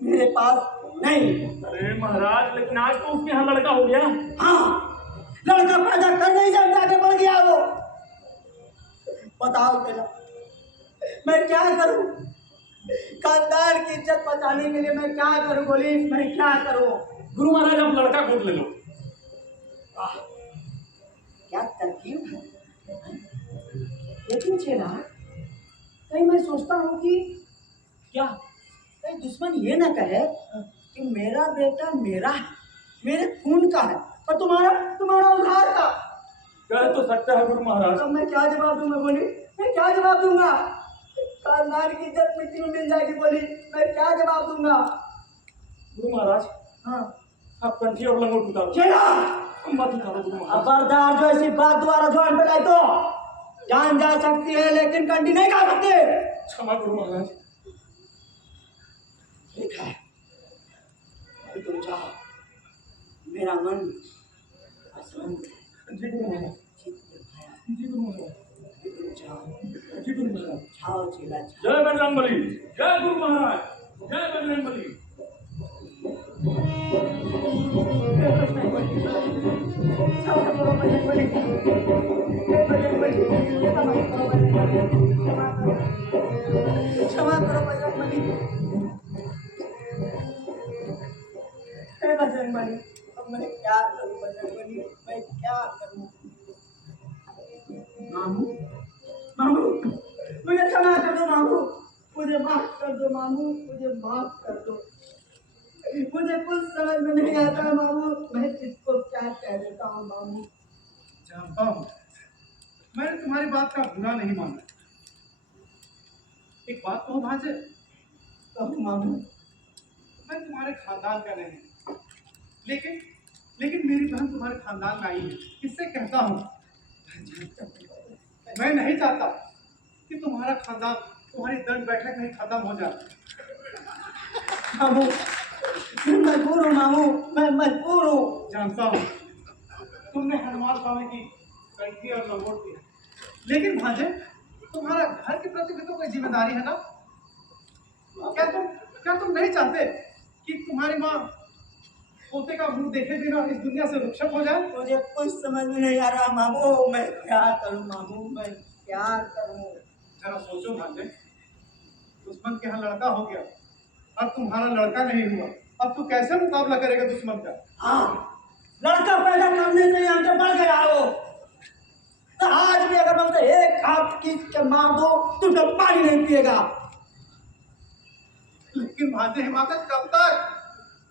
मेरे पास नहीं। अरे महाराज, लेकिन आज तो उसके यहाँ लड़का हो गया। हाँ, लड़का पैदा कर नहीं सकता, आगे बढ़ गया वो। बताओ बेटा, मैं क्या करूं? खानदान की इज्जत बचाने के लिए मैं क्या करूं? बोली, मैं क्या करूं? गुरु महाराज, आप लड़का गोद ले लो। क्या तरकीब है। लेकिन चेला, कहीं मैं सोचता हूँ कि क्या कहीं दुश्मन ये ना कहे कि मेरा बेटा मेरे खून का है और तुम्हारा उधार का। कह तो सकता है गुरु महाराज। तो मैं क्या जवाब दूंगा? बोली, मैं क्या जवाब दूंगा? खानदान की इज्जत मिट्टी में मिल जाएगी। बोली, मैं क्या जवाब दूंगा? गुरु महाराज, हाँ, आप कंठी और लंगोट उतारो। चला मत उतारो गुरु महाराज। खबरदार, जो ऐसी बात दोबारा जुबान पे लाई तो जान जा सकती है, लेकिन कंठी नहीं खा सकते। क्षमा गुरु महाराज। ठीक है, अभी तुम जाओ, मेरा मन अशांत है। जी गुरु महाराज। जी गुरु महाराज। तुम जाओ, जी गुरु महाराज। जाओ चेला, जय बजरंगबली। जय गुरु महाराज। जय बजरंगबली। क्षमा करो बजरंगबली। बजरंगबली, अब मैं क्या करूं? बजरंगबली, मैं क्या करूं? मामू, मुझे क्षमा कर दो मामू, मुझे माफ कर दो मामू, मुझे माफ कर दो। मुझे कुछ समझ में नहीं आता है मामू, मैं किसको क्या कह देता हूँ मामू। जानता हूँ, मैंने तुम्हारी बात का बुरा नहीं माना। एक बात कहूँ भांजे, कहूँ मामू, मैं तुम्हारे खानदान का नहीं, लेकिन मेरी बहन तुम्हारे खानदान में आई है, इससे कहता हूँ मैं नहीं चाहता कि तुम्हारा खानदान, तुम्हारी दंड बैठक नहीं खत्म हो जाए। मामू, मैं मजबूर हूँ मामू, मैं मजबूर हूँ। जानता हूँ तुमने हनुमान स्वामी की कंठी और लंगोट दी, लेकिन भांजे तुम्हारा घर के प्रति भी तो कोई जिम्मेदारी है ना? क्या क्या तुम नहीं चाहते कि तुम्हारी माँ पोते का मुंह देखे बिना इस दुनिया से रुखसत हो जाए? मुझे कुछ समझ में नहीं आ रहा मामू, मैं क्या करूं मामू, मैं क्या करूं? जरा सोचो भांजे, दुश्मन के यहाँ लड़का हो गया, अब तुम्हारा लड़का नहीं हुआ, अब तू कैसे मुकाबला करेगा दुश्मन का? हाँ, लड़का पैदा करने से हमसे बढ़ गया वो। तो आज भी अगर मैं उसे एक हाथ खींच के मार दो तो उसका पानी नहीं पिएगा। लेकिन भांजे हिमाकत कब तक?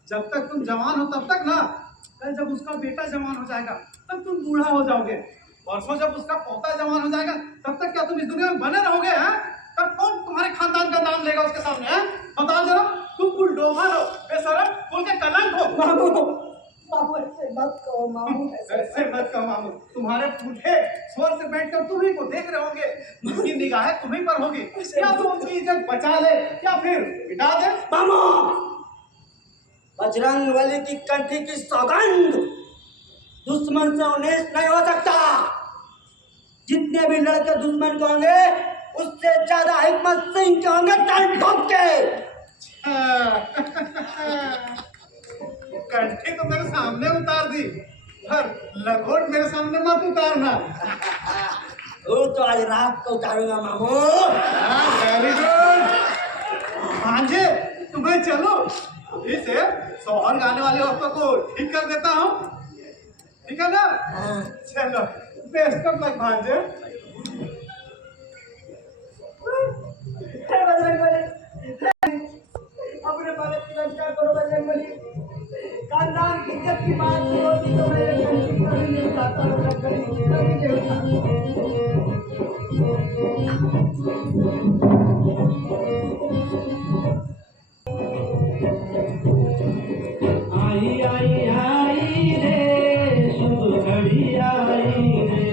जब तक तुम जवान हो तब तक ना। कल जब उसका बेटा जवान हो जाएगा तब तुम बूढ़ा हो जाओगे। परसों जब उसका पोता जवान हो जाएगा तब तक क्या तुम इस दुनिया में बने रहोगे? हैं? तब कौन तुम्हारे खानदान का नाम लेगा उसके सामने? हैं? बताओ जरा, तुम बुलडोजर हो, बेशरम, कुल के कलंक हो। मामू, मामू ऐसे मत कहो मामू, ऐसे मत कहो मामू। तुम्हारे बूढ़े स्वर से बैठकर तुम्ही को देख रहे होंगे, उनकी निगाहें तुम्ही पर होगी। क्या तुम उनकी इज्जत बचा ले या फिर मिटा दे? मामू, बजरंगबली की कंठी की सौगंध, दुश्मन से उन्नीस नहीं हो सकता। जितने भी लड़के दुश्मन के होंगे उससे ज्यादा हिम्मत सिंह के होंगे टन ठोक के। कंठी तो मेरे सामने उतार दी, पर लंगोट मेरे सामने मत उतारना। वो तो आज रात को उतारूंगा मामू। वेरी गुड भांजे, तुम्हें चलो अभी से सोहर गाने वाले औरतों को ठीक कर देता हूँ, ठीक है ना? चलो, बेस्ट ऑफ लक भांजे। अपने भारत की रक्षा करो बजरंगबली। खानदान की इज्जत की बात होती तो मेरे कभी नहीं जाता बजरंगबली, कभी नहीं होता। आई आई आई रे शुभ घड़ी आई रे,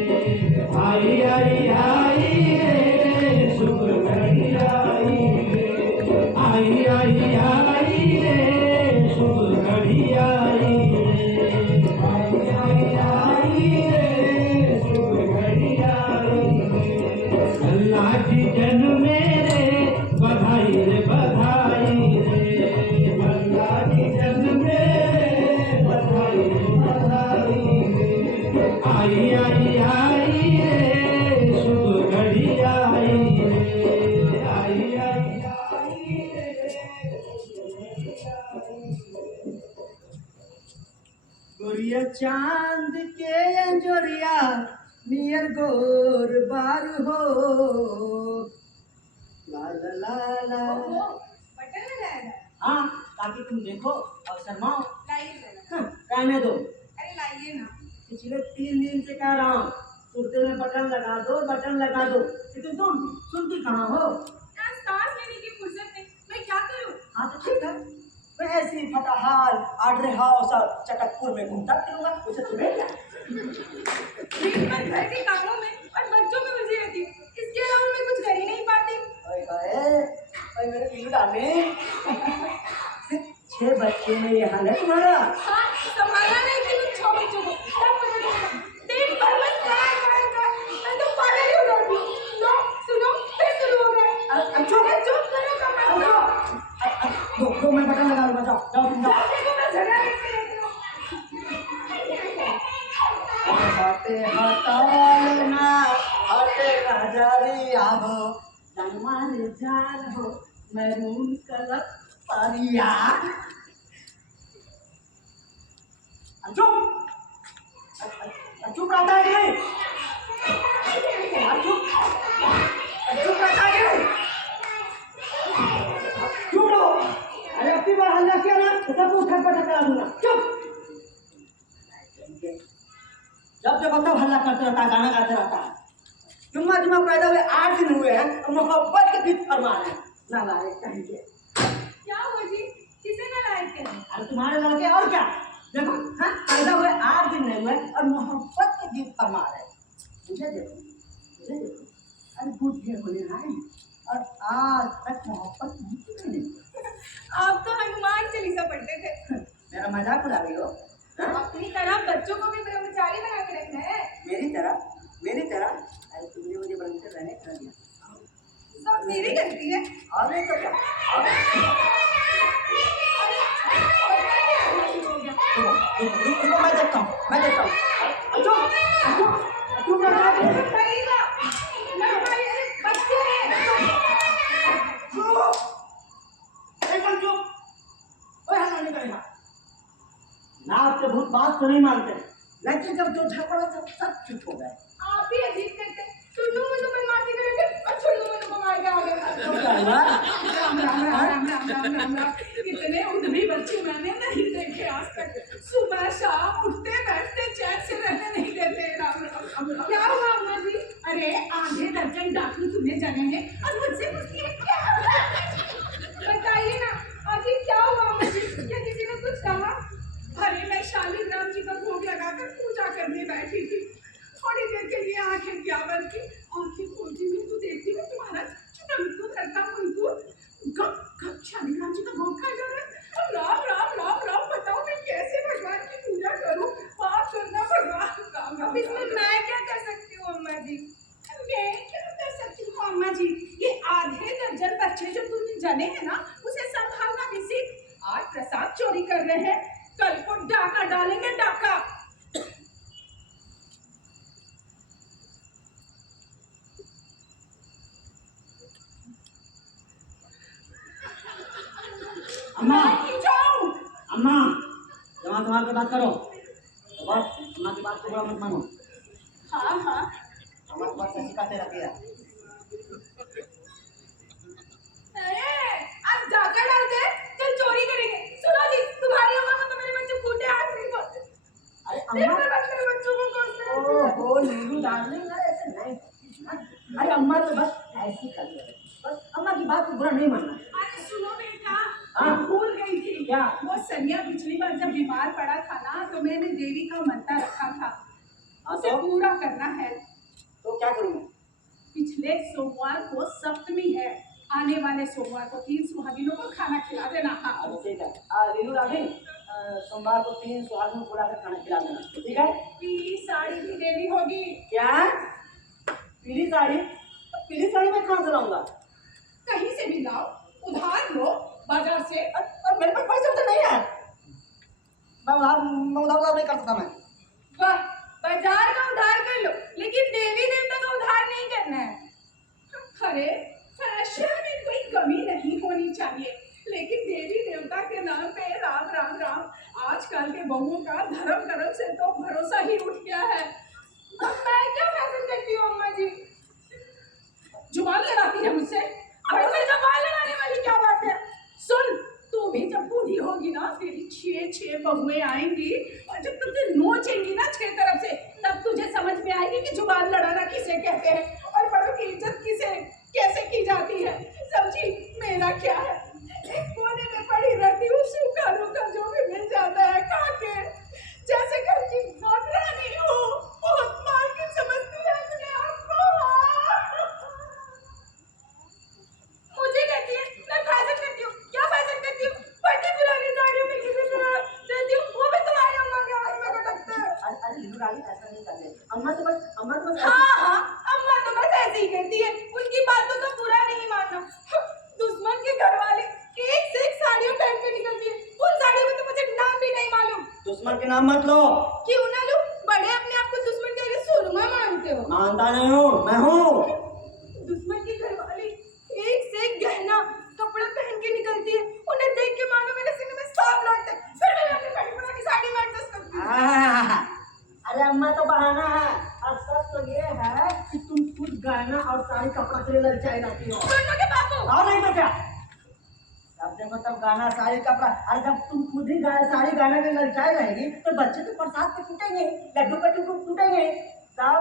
आई आई आई रे शुभ घड़ी आई रे, आई आई आई रे शुभ घड़ी आई रे, आई आई आई रे शुभ घड़ी आई रे। अल्लाह की जन मेरे बधाई रे बधाई रे, अल्लाह की जन मेरे बधाई रे बधाई रे, आई आई आई रे शुभ घड़ी आई रे, आई आई आई गोरिया चांद के अंजोरिया नियर गोर बार हो, ला ला ला ला। ओहो, बटन लगाया है। हाँ, ताकि तुम देखो और शर्माओ। लाइए जरा। हाँ, रहने दो। अरे लाइए ना। पिछले 3 दिन से कह रहा हूँ कुर्ते में बटन लगा दो, बटन लगा दो, लेकिन तुम सुनती कहाँ हो? यार सांस लेने की फुर्सत नहीं, मैं क्या करूँ? हाँ तो ठीक है, मैं ऐसे ही फटाहाल आडरे हाउस और चटकपुर में घूमता फिरूंगा, उसे तुम्हें क्या? दिन भर घर के कामों में और बच्चों में उलझी रहती हूँ, इसके अलावा मैं कुछ कर ही नहीं पाती। ओए ओए, ओए मेरे पीलू डाले, सिर्फ 6 बच्चे में ये हाल है तुम्हारा? हाँ, संभालना नहीं कि कुछ 6 बच्चों को, तब पता चलेगा। दिन भर बस कर, मैं तो पागल ही हो जाती हूँ। लो, सुनो, फिर शुरू हो गए। चुप करो कमर। दो मैं बटन लगा लूंगा, जाओ जाओ तुम जाओ। देखो मैं झगड़ा करती रहती हूँ। बातें हटाओ ना, हटे नजरिया हो, जानवर जान हो, मैरून कलर परिया। चुप, चुप रहता है कि नहीं? चुप रहता है कि नहीं? चुप रहो। अरे अपनी बार हल्ला किया ना तो सब उठक पटक करा दूंगा। चुप। जब जब तब हल्ला करते रहता है, गाना गाते रहता है। जुम्मा जुम्मा पैदा हुए 8 दिन हुए हैं और मोहब्बत के गीत फरमा रहे हैं। ना लायक कहेंगे। क्या हुआ जी? किसे नालायक करें? अरे तुम्हारे लड़के और क्या? देखो, हाँ, पैदा हुए 8 दिन नहीं हुए और मोहब्बत के गीत फरमा रहे हैं। मुझे देखो, अरे बूढ़े होने आए और आज तक मोहब्बत नहीं मिली। आप तो हनुमान चालीसा पढ़ते थे। मेरा मजाक उड़ा रही हो? अपनी तरह बच्चों को भी ब्रह्मचारी बना के रखना है। मेरी तरह? अरे तुमने मुझे ब्रह्मचारी रहने कर दिया। सब मेरी गलती है। और नहीं तो क्या? और नहीं मानते, लेकिन जब जो झगड़ा सब चुप हो गए। आप भी अजीब करते हैं, चुन्नू मुन्नू बदमाशी करेंगे और चुन्नू मुन्नू को मार के आ गए। राम राम राम राम राम राम राम राम। इतने उद्यमी बच्चे मैंने नहीं देखे आज तक। सुबह शाम उठते बैठते चैन से रहने नहीं देते। राम राम राम राम। क्या हुआ अम्मा जी? अरे आधे दर्जन डाकू तुम्हें जगह है और मुझसे पूछती है क्या बताइए ना अभी क्या हुआ अम्मा जी? क्या किसी ने कुछ कहा? अरे मैं शालिग्राम जी का भोग लगाकर पूजा करने बैठी थी, थोड़ी देर के लिए आंखें क्या बंद की, आंखें खोलती हुई तो देखती मैं तुम्हारा चुटंकू करता मुंकू गप गप शालिग्राम जी का भोग खा जा रहा है। राम राम राम राम बताओ मैं कैसे भगवान की पूजा करूं? माफ करना भगवान। राम राम। इसमें मैं क्या कर सकती हूँ अम्मा जी? मैं क्या कर सकती हूँ अम्मा जी? ये आधे दर्जन बच्चे जो तुमने जने हैं ना, उसे संभालना भी सीख। आज प्रसाद चोरी कर रहे हैं, कल को डाका डालेंगे डाका। अम्मा जाओ। अम्मा जमा जमा के बात करो, तो बस अम्मा की बात को बुरा मत मानो। हाँ हाँ अम्मा को बात सिखाते रहती है। अरे आज डाका डालते हैं, कल चोरी करेंगे। सुनो जी, तुम्हारी अम्मा को तो मेरे बच्चे फूटे हाथ नहीं बोलते। अरे देखो अम्मा, मेरे बच्चों को कौन ओहो नीलू डार्लिंग, अरे ऐसे नहीं। अरे अम्मा तो बस ऐसी कर रही है, बस अम्मा की बात को बुरा नहीं मानना। अरे सुनो बेटा, हाँ? मैं भूल गई थी। क्या? वो सनिया पिछली बार जब बीमार पड़ा था ना, तो मैंने देवी का मंत्र रखा था, उसे पूरा करना है। तो क्या करूँगा? पिछले सोमवार को सप्तमी है, आने वाले सोमवार को 3 सुहागिनों को खाना खिला देना। हाँ अच्छा ठीक है। नीलू डार्लिंग, सोमवार को 3 सुहागिनों को बुलाकर खाना खिला देना, ठीक है? पीली साड़ी भी देनी होगी। क्या? पीली साड़ी? तो पीली साड़ी मैं कहाँ से लाऊंगा? कहीं से भी लाओ, उधार लो बाजार से। और मेरे पास पैसे तो नहीं है, मैं उधार नहीं कर सकता मैं। वाह, बाजार का उधार कर लो, लेकिन देवी देवता का उधार नहीं करना है। अरे फैशन में कोई कमी नहीं होनी चाहिए, लेकिन देवी देवता के नाम पे राम राम राम। आजकल के बहुओं का धर्म कर्म से तो भरोसा ही उठ गया है। अब मैं क्या फैशन करती हूँ अम्मा जी? जुबान लड़ाती है मुझसे। अब मैं जुबान लड़ाने वाली क्या बात है? सुन, तू भी जब बूढ़ी होगी ना, तेरी 6 बहुएं आएंगी और जब तुझे नोचेंगी ना 6 तरफ से, तब तुझे समझ में आएगी कि जुबान लड़ाना किसे कहते हैं और बड़ों की इज्जत किसे कैसे की जाती है। समझी? मेरा क्या है, एक कोने में पड़ी रहती हूँ, सूखा रूखा जो भी मिल जाता है खा के, जैसे घर की नौकरानी हूँ। बहुत मार के समझती है अपने आप को। मुझे कहती है मैं फैशन करती हूँ। क्या फैशन करती हूँ? फटी पुरानी साड़ियों में किसी तरह रहती हूँ, वो भी तुम्हारी अम्मा के हाथ में लटकता है। अरे नीलू डार्लिंग, ऐसा नहीं करते। अम्मा तो बस हाँ हाँ, अम्मा तो बस ऐसे ही करती है, उनकी बातों का बुरा नहीं मानना। दुश्मन के घर वाले एक से एक साड़ियों पहन के निकलती है, उन साड़ियों का तो मुझे नाम भी नहीं मालूम। दुश्मन के नाम मत लो। क्यों ना लूं? बड़े अपने आप को दुश्मन के आगे सुरमा मानते हो। मानता नहीं हूँ, मैं हूँ। दुश्मन की घरवाली एक से एक गहना कपड़ा पहन के निकलती है, उन्हें देख के मानो मेरे सीने में सांप लौटते, फिर मैं अपनी फटी पुरानी साड़ी में एडजस्ट करती हूँ। अरे अम्मा तो बहाना है, और सच तो ये है कि तुम खुद गहना और साड़ी कपड़ा के लिए ललचाई जाती हो। दोनों के बापू। और नहीं तो क्या? जब देखो तब गहना साड़ी कपड़ा। अरे जब तुम खुद ही साड़ी गहना के ललचाई रहेगी तो बच्चे तो प्रसाद पे टूटेंगे, लड्डू पे टूटेंगे, तब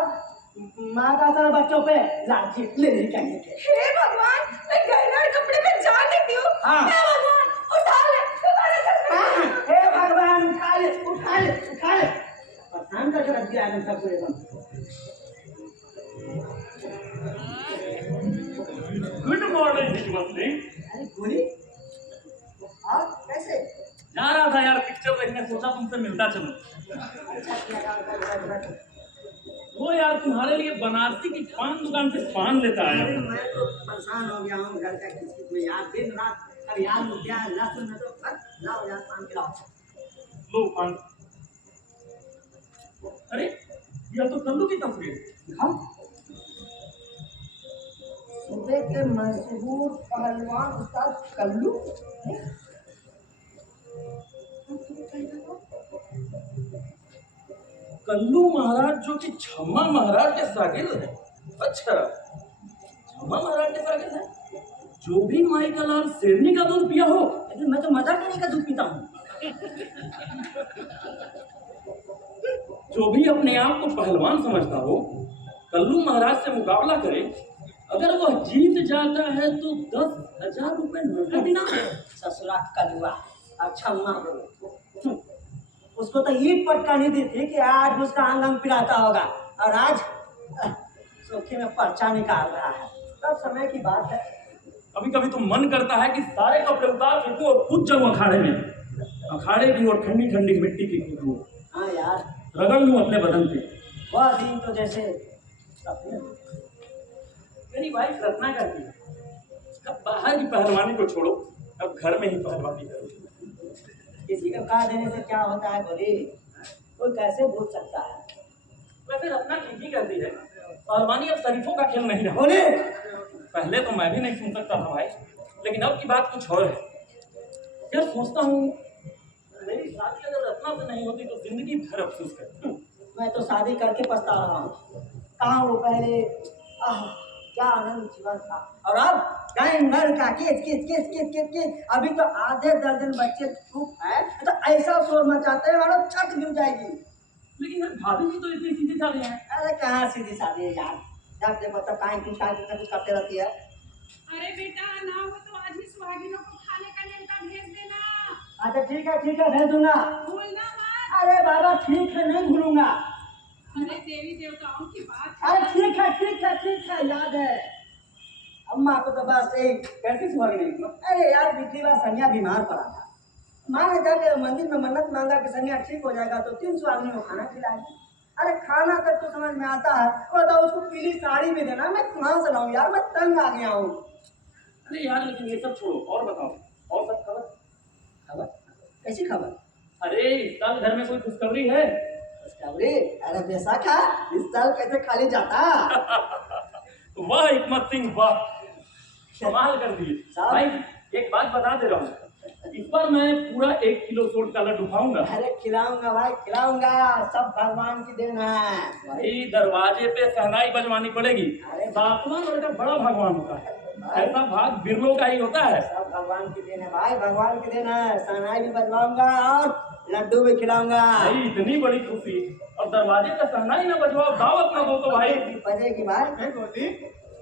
माँ का असर बच्चों पे लालची ले नहीं कहेंगे। हे भगवान, मैं गहना और कपड़े पे जान लेती हूँ। हाँ। हे भगवान, उठा ले तुम्हारे घर में। हे भगवान, उठा ले उठा ले उठा ले। परेशान करके रख दिया है सबको एकदम। गुड मॉर्निंग हिजमतली। अरे गोली, और कैसे? जा रहा था यार पिक्चर देखने, सोचा तुमसे मिलता चलूं। वो यार तुम्हारे लिए बनारसी की पान दुकान से पान लेता आया। अरे मैं तो परेशान हो गया हूँ घर का किसकिस में यार, दिन रात अब यार मुझे लहसुन में तो बस लाओ यार पान खिलाओ। लो पान। अरे यह तो कल्लू की तस्वीर। दिखाओ। सूबे के मशहूर पहलवान उस्ताद कल्लू। कल्लू महाराज जो कि छम्मा महाराज के शागिर्द है। अच्छा, छम्मा महाराज के शागिर्द है। जो भी माई का लाल शेरनी का दूध पिया हो। लेकिन मैं तो मदर टेरेसा का दूध पीता हूँ। जो भी अपने आप को पहलवान समझता हो, कल्लू महाराज से मुकाबला करे। अगर वह जीत जाता है तो 10,000 रुपए नकद इनाम। ससुरा कलुआ अच्छा माँ उसको तो ईट पटकानी दी थी कि आज उसका अंग अंग पिराता होगा, और आज सोखे में पर्चा निकाल रहा है। तब समय की बात है। कभी कभी तो मन करता है कि सारे कपड़े उतार फेंकूं और कूद जाऊं अखाड़े में। अखाड़े की और ठंडी ठंडी मिट्टी की खुशबू हाँ यार, रगड़ लूं अपने बदन पे। वह दिन तो जैसे सपने। मेरी वाइफ रत्ना कहती है, अब बाहर की पहलवानी को छोड़ो, अब घर में ही पहलवानी करो। किसी का कहा देने से क्या होता है बोली, कोई कैसे भूल सकता है। वैसे रत्ना ठीक ही कहती है, पहलवानी अब शरीफों का खेल नहीं रहा। बोले पहले तो मैं भी नहीं सुन सकता था भाई, लेकिन अब की बात कुछ और है। क्या सोचता हूँ, मेरी शादी अगर रत्ना से नहीं होती तो जिंदगी भर अफसोस करता। मैं तो शादी करके पछता रहा हूँ। कहाँ वो पहले क्या आनंद जीवन था, और अब घर का case case case case case case. अभी तो आधे दर्जन बच्चे चुप है तो ऐसा शोर मचाते हैं मानो छत गिर जाएगी। लेकिन यार भाभी जी तो इतनी सीधी साधी हैं। अरे कहाँ सीधी साधी है यार, जब देखो तब काहे कुछ करते रहती है। अरे बेटा ना हो तो आज ही सुहागिनों को खाने का न्योता भेज देना। अच्छा ठीक है भेज दूंगा। भूलना मत। अरे बाबा ठीक है, नहीं भूलूंगा। अरे देवी देवताओं की बात अरे है। ठीक है याद है। अम्मा को तो बस एक कैसी सुहागी नहीं। अरे यार पिछली बार सनिया बीमार पड़ा था, माने जाके मंदिर में मन्नत मांगा कि सनिया ठीक हो जाएगा तो 3 सुहागिनों को खाना खिलाएगी। अरे खाना तक तो समझ में आता है, बताओ उसको पीली साड़ी भी देना। मैं कहाँ से लाऊं यार, मैं तंग आ गया हूँ। अरे यार लेकिन ये सब छोड़ो और बताओ, और सब खबर कैसी खबर? अरे इस साल घर में कोई खुशखबरी है? खुशखबरी? अरे बैसाखा इस साल कैसे खाली जाता। वाह हिकमत सिंह वाह, कमाल कर दिए भाई। एक बात बता दे रहा हूँ, इस बार मैं पूरा 1 किलो सोट का लड्डू खाऊंगा। अरे खिलाऊंगा भाई खिलाऊंगा, सब भगवान की देन है भाई। दरवाजे पे सहनाई बजवानी पड़ेगी। अरे 7वां लड़का बड़ा भगवान होता है, ऐसा भाग बिरलों का ही होता है। सब भगवान की देन है भाई, भगवान की देन है। सहनाई भी बजवाऊंगा और लड्डू भी खिलाऊंगा भाई। इतनी बड़ी खुशी और दरवाजे पे सहनाई ना बजवाओ, दावत ना दो तो भाई बजेगी भाई। मैं गोली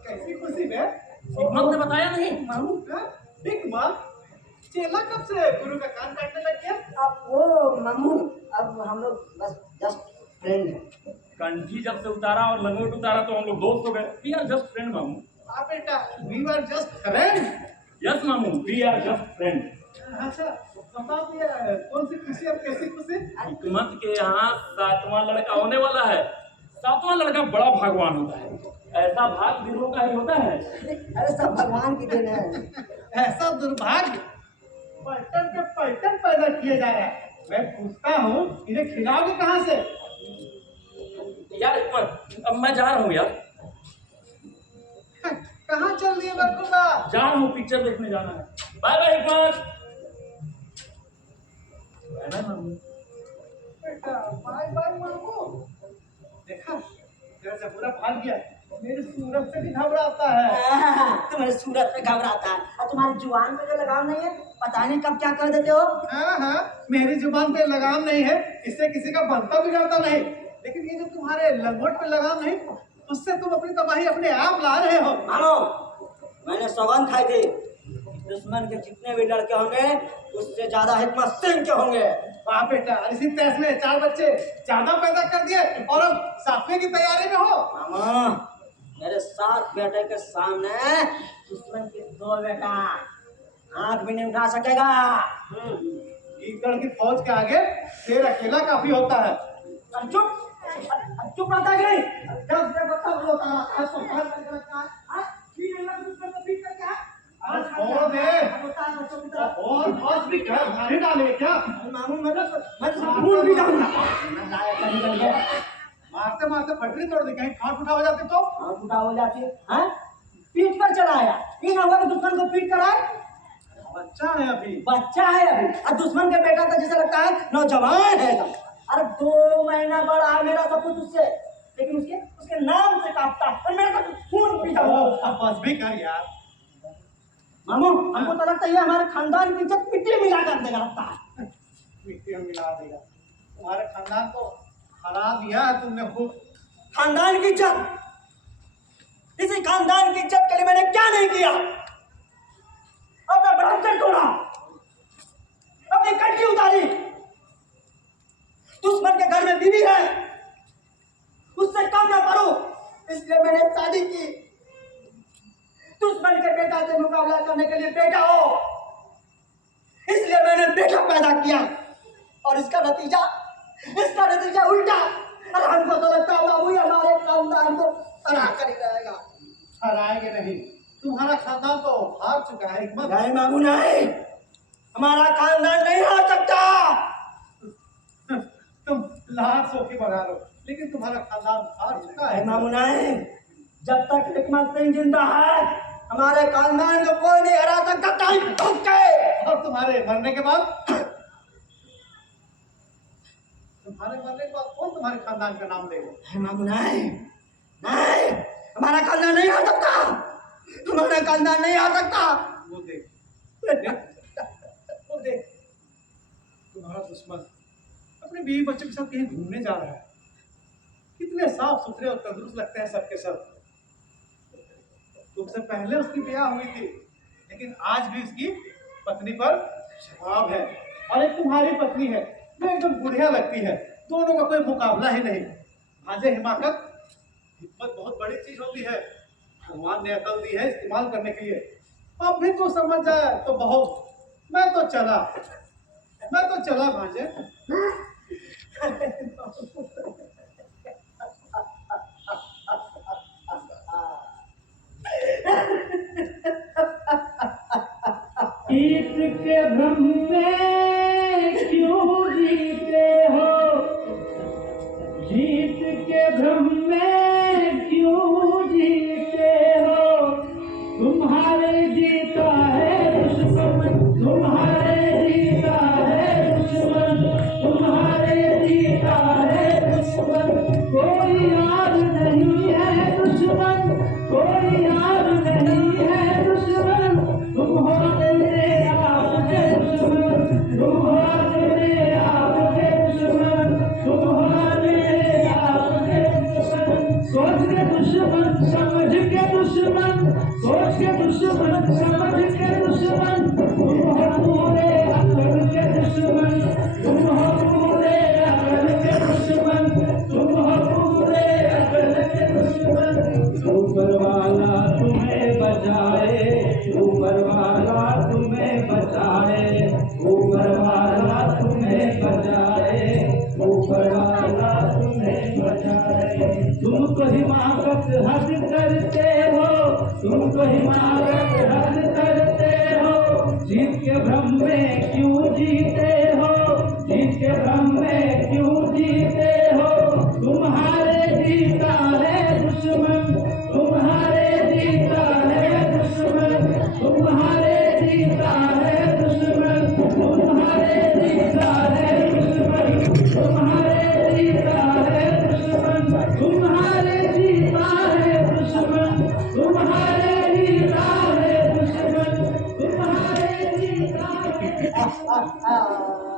कैसी खुशी में हिकमत ने बताया नहीं। मामू हिकमत चेला कब से गुरु का कान काटने लग गया? अब वो मामू अब हम लोग बस जस्ट फ्रेंड हैं। कंठी जब से उतारा और लंगोट उतारा तो हम लोग दोस्त हो गए। वी आर जस्ट फ्रेंड मामू। हाँ बेटा, we were just friend. Yes मामू, वी आर जस्ट फ्रेंड। अच्छा बताओ ये कौन सी खुशी और कैसी खुशी? हिकमत के यहाँ 7वां लड़का होने वाला है। 7वां लड़का बड़ा भगवान होता है, ऐसा भाग बिरलों का ही होता है। अरे सब भगवान की देन है। ऐसा दुर्भाग्य पलटन पे पलटन पैदा किए जा रहा है। मैं पूछता हूँ इन्हें खिलाओगे कहाँ से? यार हिकमत अब मैं जा रहा हूँ यार। कहाँ चल रही है बरकुल्ला? जा रहा हूँ, पिक्चर देखने जाना है। बाय बाय हिकमत। बाय बाय मामू। बेटा बाय बाय मामू। देखा घर से पूरा भाग गया, मेरी सूरत से भी घबराता है। तुम्हारे सूरत पे घबराता है और तुम्हारी जुबान पे जो लगाम नहीं है, पता नहीं कब क्या कर देते हो। हाँ मेरी जुबान पे लगाम नहीं है, इससे किसी का बनता बिगड़ता नहीं। लेकिन ये जो तुम्हारे लंगोट पे लगाम नहीं, उससे तुम अपनी तबाही अपने आप ला रहे हो। मानो मैंने सौगंध खाई थी, दुश्मन के जितने भी लड़के होंगे उससे ज्यादा हिकमत सिंह के होंगे। वाह बेटा, इसी तहस में 4 बच्चे ज्यादा पैदा कर दिए और अब 7वें की तैयारी में हो। मामा मेरे 7 बेटे के सामने दुश्मन के 2 बेटा आंख भी नहीं उठा सकेगा। ईगड़ की फौज के आगे शेर अकेला काफी होता है। चुप रहता है जब देखो तब रोता है। छोड़ दे और फौज भी घर मारे डाले क्या? मामू मैं भूल भी जाऊंगा। मारते मारते पटरी तोड़ दी, कहीं फाट उठा हो जाते तो? हाथ उठा हो जाती है। पीठ पर चलाया, ये ना हुआ कि दुश्मन को पीट कर आए। बच्चा है अभी। बच्चा है अभी और दुश्मन का बेटा तो जैसे लगता है नौजवान है। अरे 2 महीना बड़ा है मेरा सब कुछ उससे, लेकिन उसके उसके नाम से कांपता और मेरा सब खून पीता हुआ। अब बस भी कर यार। मामू हमको तो लगता है ये हमारे खानदान की इज्जत मिट्टी में मिला कर देगा, लगता है मिट्टी में मिला देगा। तुम्हारे खानदान को हरा दिया है तुमने खूब। खानदान की इज्जत, इसी खानदान की इज्जत के लिए मैंने क्या नहीं किया। अपना ब्राह्मण तोड़ा, अपनी कंठी उतारी, दुश्मन के घर में बीवी है उससे कम ना करूं, इसलिए मैंने शादी की। दुश्मन के बेटा से मुकाबला करने के लिए बेटा हो, इसलिए मैंने बेटा पैदा किया। और इसका नतीजा उल्टा। और हमको तो लगता है बाबू हमारे खानदान को हरा कर ही रहेगा। हराएंगे नहीं, तुम्हारा खानदान तो हार चुका है हिकमत। नहीं मामू नहीं, हमारा खानदान नहीं हार सकता। तुम लाख सौ की बना लो, लेकिन तुम्हारा खानदान हार चुका है। नहीं मामू नहीं, जब तक हिकमत सिंह जिंदा है हमारे खानदान को कोई नहीं हरा सकता। टाइम ठोक के। और तुम्हारे मरने के बाद कौन तुम्हारे खानदान का नाम देगा? नहीं मामू नहीं, नहीं हमारा खानदान नहीं आ सकता, हमारा खानदान नहीं आ सकता। वो देख तुम्हारा दुश्मन अपने बीवी बच्चों के साथ कहीं घूमने जा रहा है। कितने साफ सुथरे और तंदुरुस्त लगते हैं सबके सब। तुमसे पहले उसकी ब्याह हुई थी, लेकिन आज भी उसकी पत्नी पर शराब है। और एक तुम्हारी पत्नी है जो एकदम बुढ़िया लगती है। दोनों का कोई मुकाबला ही नहीं। भांजे हिमाकत, हिम्मत बहुत बड़ी चीज होती है। भगवान ने अकल दी है इस्तेमाल करने के लिए। अब भी तो समझ जाए तो बहुत। मैं तो चला भांजे। जीत के भ्रम में क्यों जीते हो, जीत के भ्रम में क्यों जीते हो। तुम्हारे जीता है दुश्मन, तुम्हारे जीता है दुश्मन, तुम्हारे जीता है दुश्मन। कोई याद नहीं है दुश्मन, कोई याद नहीं है दुश्मन। तुम हो मेरे आपके दुश्मन, तुम हो मेरे आपके दुश्मन, तुम हो मेरे आपके दुश्मन। सोच के दुश्मन, समझ के दुश्मन, सोच के दुश्मन, समझ के दुश्मन। तुम हो पूरे अकल के दुश्मन, तुम हो पूरे अकल के दुश्मन, तुम हो पूरे अकल के दुश्मन। ऊपर वाला तुम्हें बचाए, ऊपर वाला तुम्हें बचाए, ऊपर वाला तुम्हें बचाए, ऊपर वाला तुम्हें बचाए। तुमको हिमाकत हद करते हो, तुमको हिमाकत हद करते हो। जीत के भ्रम में क्यों जीते हो, जीत के भ्रम में क्यों जीते हो। तुम्हारे जीता है दुश्मन, तुम्हारे जीता है दुश्मन, तुम्हारे जीता है दुश्मन, तुम्हारे जीता है दुश्मन, तुम्हारे जीता है दुश्मन, तुम्हारे जीता है दुश्मन, तुम्हारे जीता है दुश्मन, तुम्हारे जीता है।